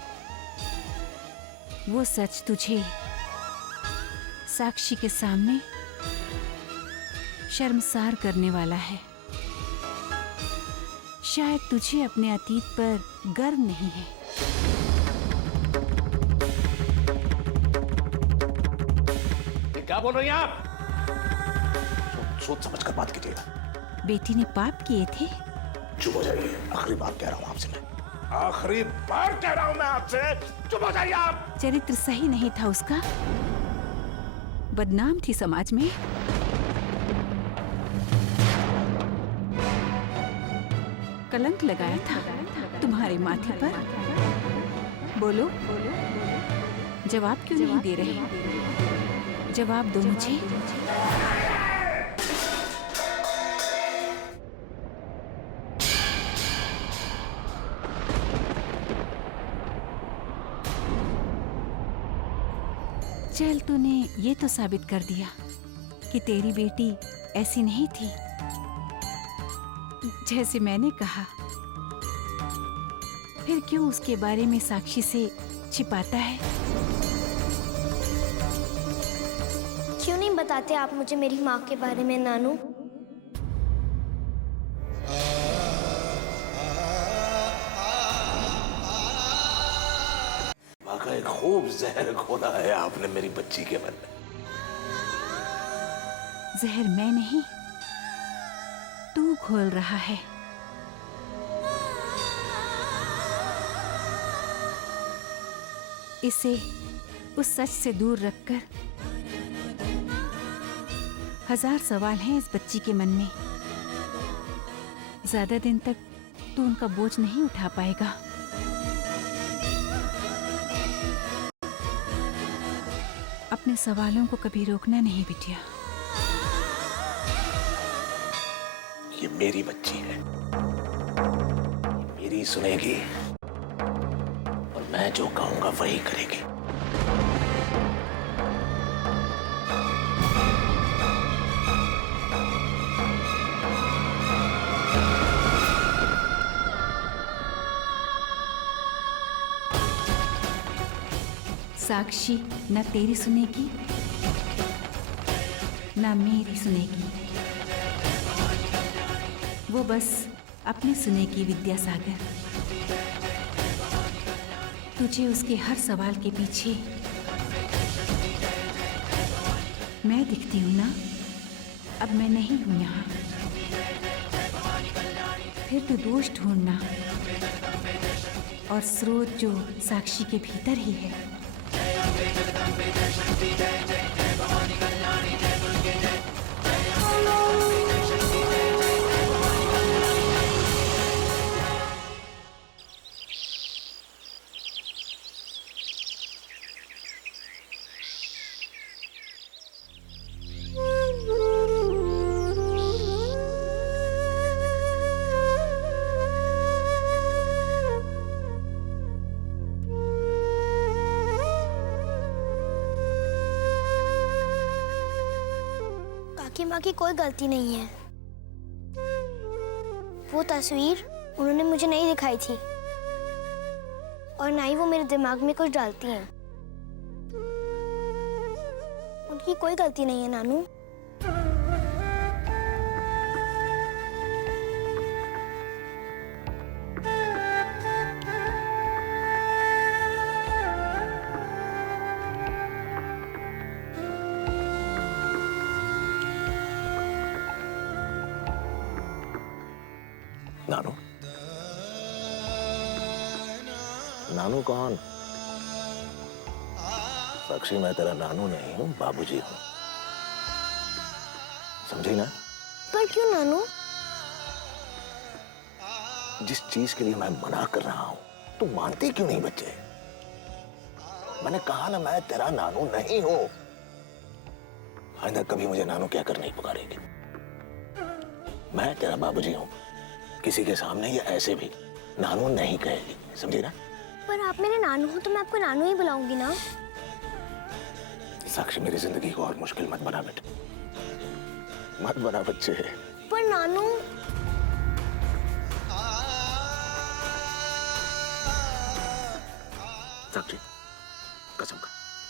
वो सच तुझे साक्षी के सामने शर्मसार करने वाला है। शायद तुझे अपने अतीत पर गर्व नहीं है। ये क्या बोल रही हैं आप? सोच समझ कर बात कीजिएगा। बेटी ने पाप किए थे। चुप हो जाइए, आखिरी बार कह रहा हूं आपसे मैं। आखिरी बार कह रहा हूं मैं आपसे, चुप हो जाइए आप। चरित्र सही नहीं था उसका, बदनाम थी समाज में। कलंक लगाया था तुम्हारे माथे पर। बोलो, जवाब क्यों नहीं दे रहे? जवाब दो मुझे। चल, तूने ये तो साबित कर दिया कि तेरी बेटी ऐसी नहीं थी जैसे मैंने कहा। फिर क्यों उसके बारे में साक्षी से छिपाता है? क्यों नहीं बताते आप मुझे मेरी माँ के बारे में नानू? वाकई खूब जहर घोला है आपने मेरी बच्ची के मन में। जहर मैं नहीं, तू घोल रहा है। इसे उस सच से दूर रखकर हजार सवाल हैं इस बच्ची के मन में। ज्यादा दिन तक तू उनका बोझ नहीं उठा पाएगा। अपने सवालों को कभी रोकना नहीं बिटिया। ये मेरी बच्ची है, मेरी सुनेगी और मैं जो कहूंगा वही करेगी। साक्षी न तेरी सुनेगी न मेरी सुनेगी, वो बस अपनी सुनेगी। विद्यासागर, तुझे उसके हर सवाल के पीछे मैं दिखती हूँ ना। अब मैं नहीं हूँ यहाँ, फिर तू दोष ढूंढना और स्रोत जो साक्षी के भीतर ही है। काकी माँ की कोई गलती नहीं है। वो तस्वीर उन्होंने मुझे नहीं दिखाई थी और ना ही वो मेरे दिमाग में कुछ डालती हैं। उनकी कोई गलती नहीं है नानू। नानू? नानू कौन? साक्षी, मैं तेरा नानू नहीं हूँ, बाबूजी हूँ, समझी ना? पर क्यों नानू? जिस चीज के लिए मैं मना कर रहा हूँ तू मानती क्यों नहीं बच्चे? मैंने कहा ना, मैं तेरा नानू नहीं हूँ। आइंदा कभी मुझे नानू कहकर नहीं पुकारेगी। मैं तेरा बाबूजी हूँ, किसी के सामने या ऐसे भी नानू नहीं कहेगी, समझी ना? पर आप मेरे नानू हो तो मैं आपको नानू ही बुलाऊंगी ना। साक्षी, मेरी जिंदगी को और मुश्किल मत बना बेटे, मत बना बच्चे। पर नानू, साक्षी,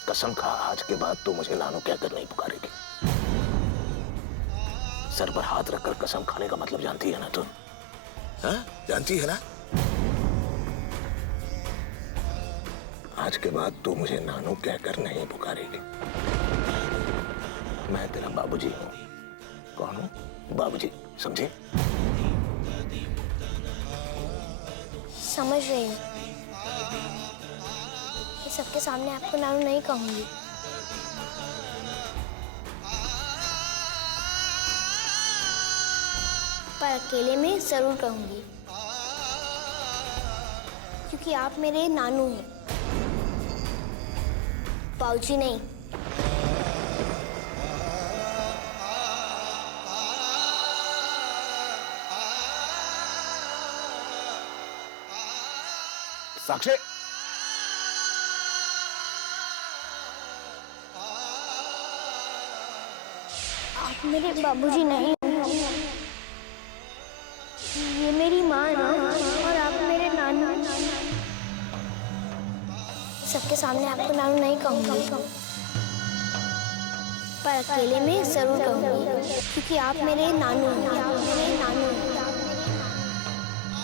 कसम खा आज के बाद तू मुझे नानू कहकर नहीं पुकारेगी। सर पर हाथ रखकर कसम खाने का मतलब जानती है ना तू? हाँ, जानती है ना? आज के बाद तू मुझे नानू कहकर नहीं पुकारेगी। मैं तेरा बाबूजी हूँ। कौन हूँ? बाबूजी, समझे? समझ रही हूँ। सबके सामने आपको नानू नहीं कहूंगी। पर अकेले में जरूर कहूंगी, क्योंकि आप मेरे नानू हैं, बाबूजी नहीं। साक्षी, आप मेरे बाबूजी नहीं, ये मेरी माँ है और आप मेरे नानू। सबके सामने आपको नानू नहीं कहूँगी, पर अकेले में जरूर कहूँगी, क्योंकि आप मेरे नानू हैं, आप मेरे नानू हैं।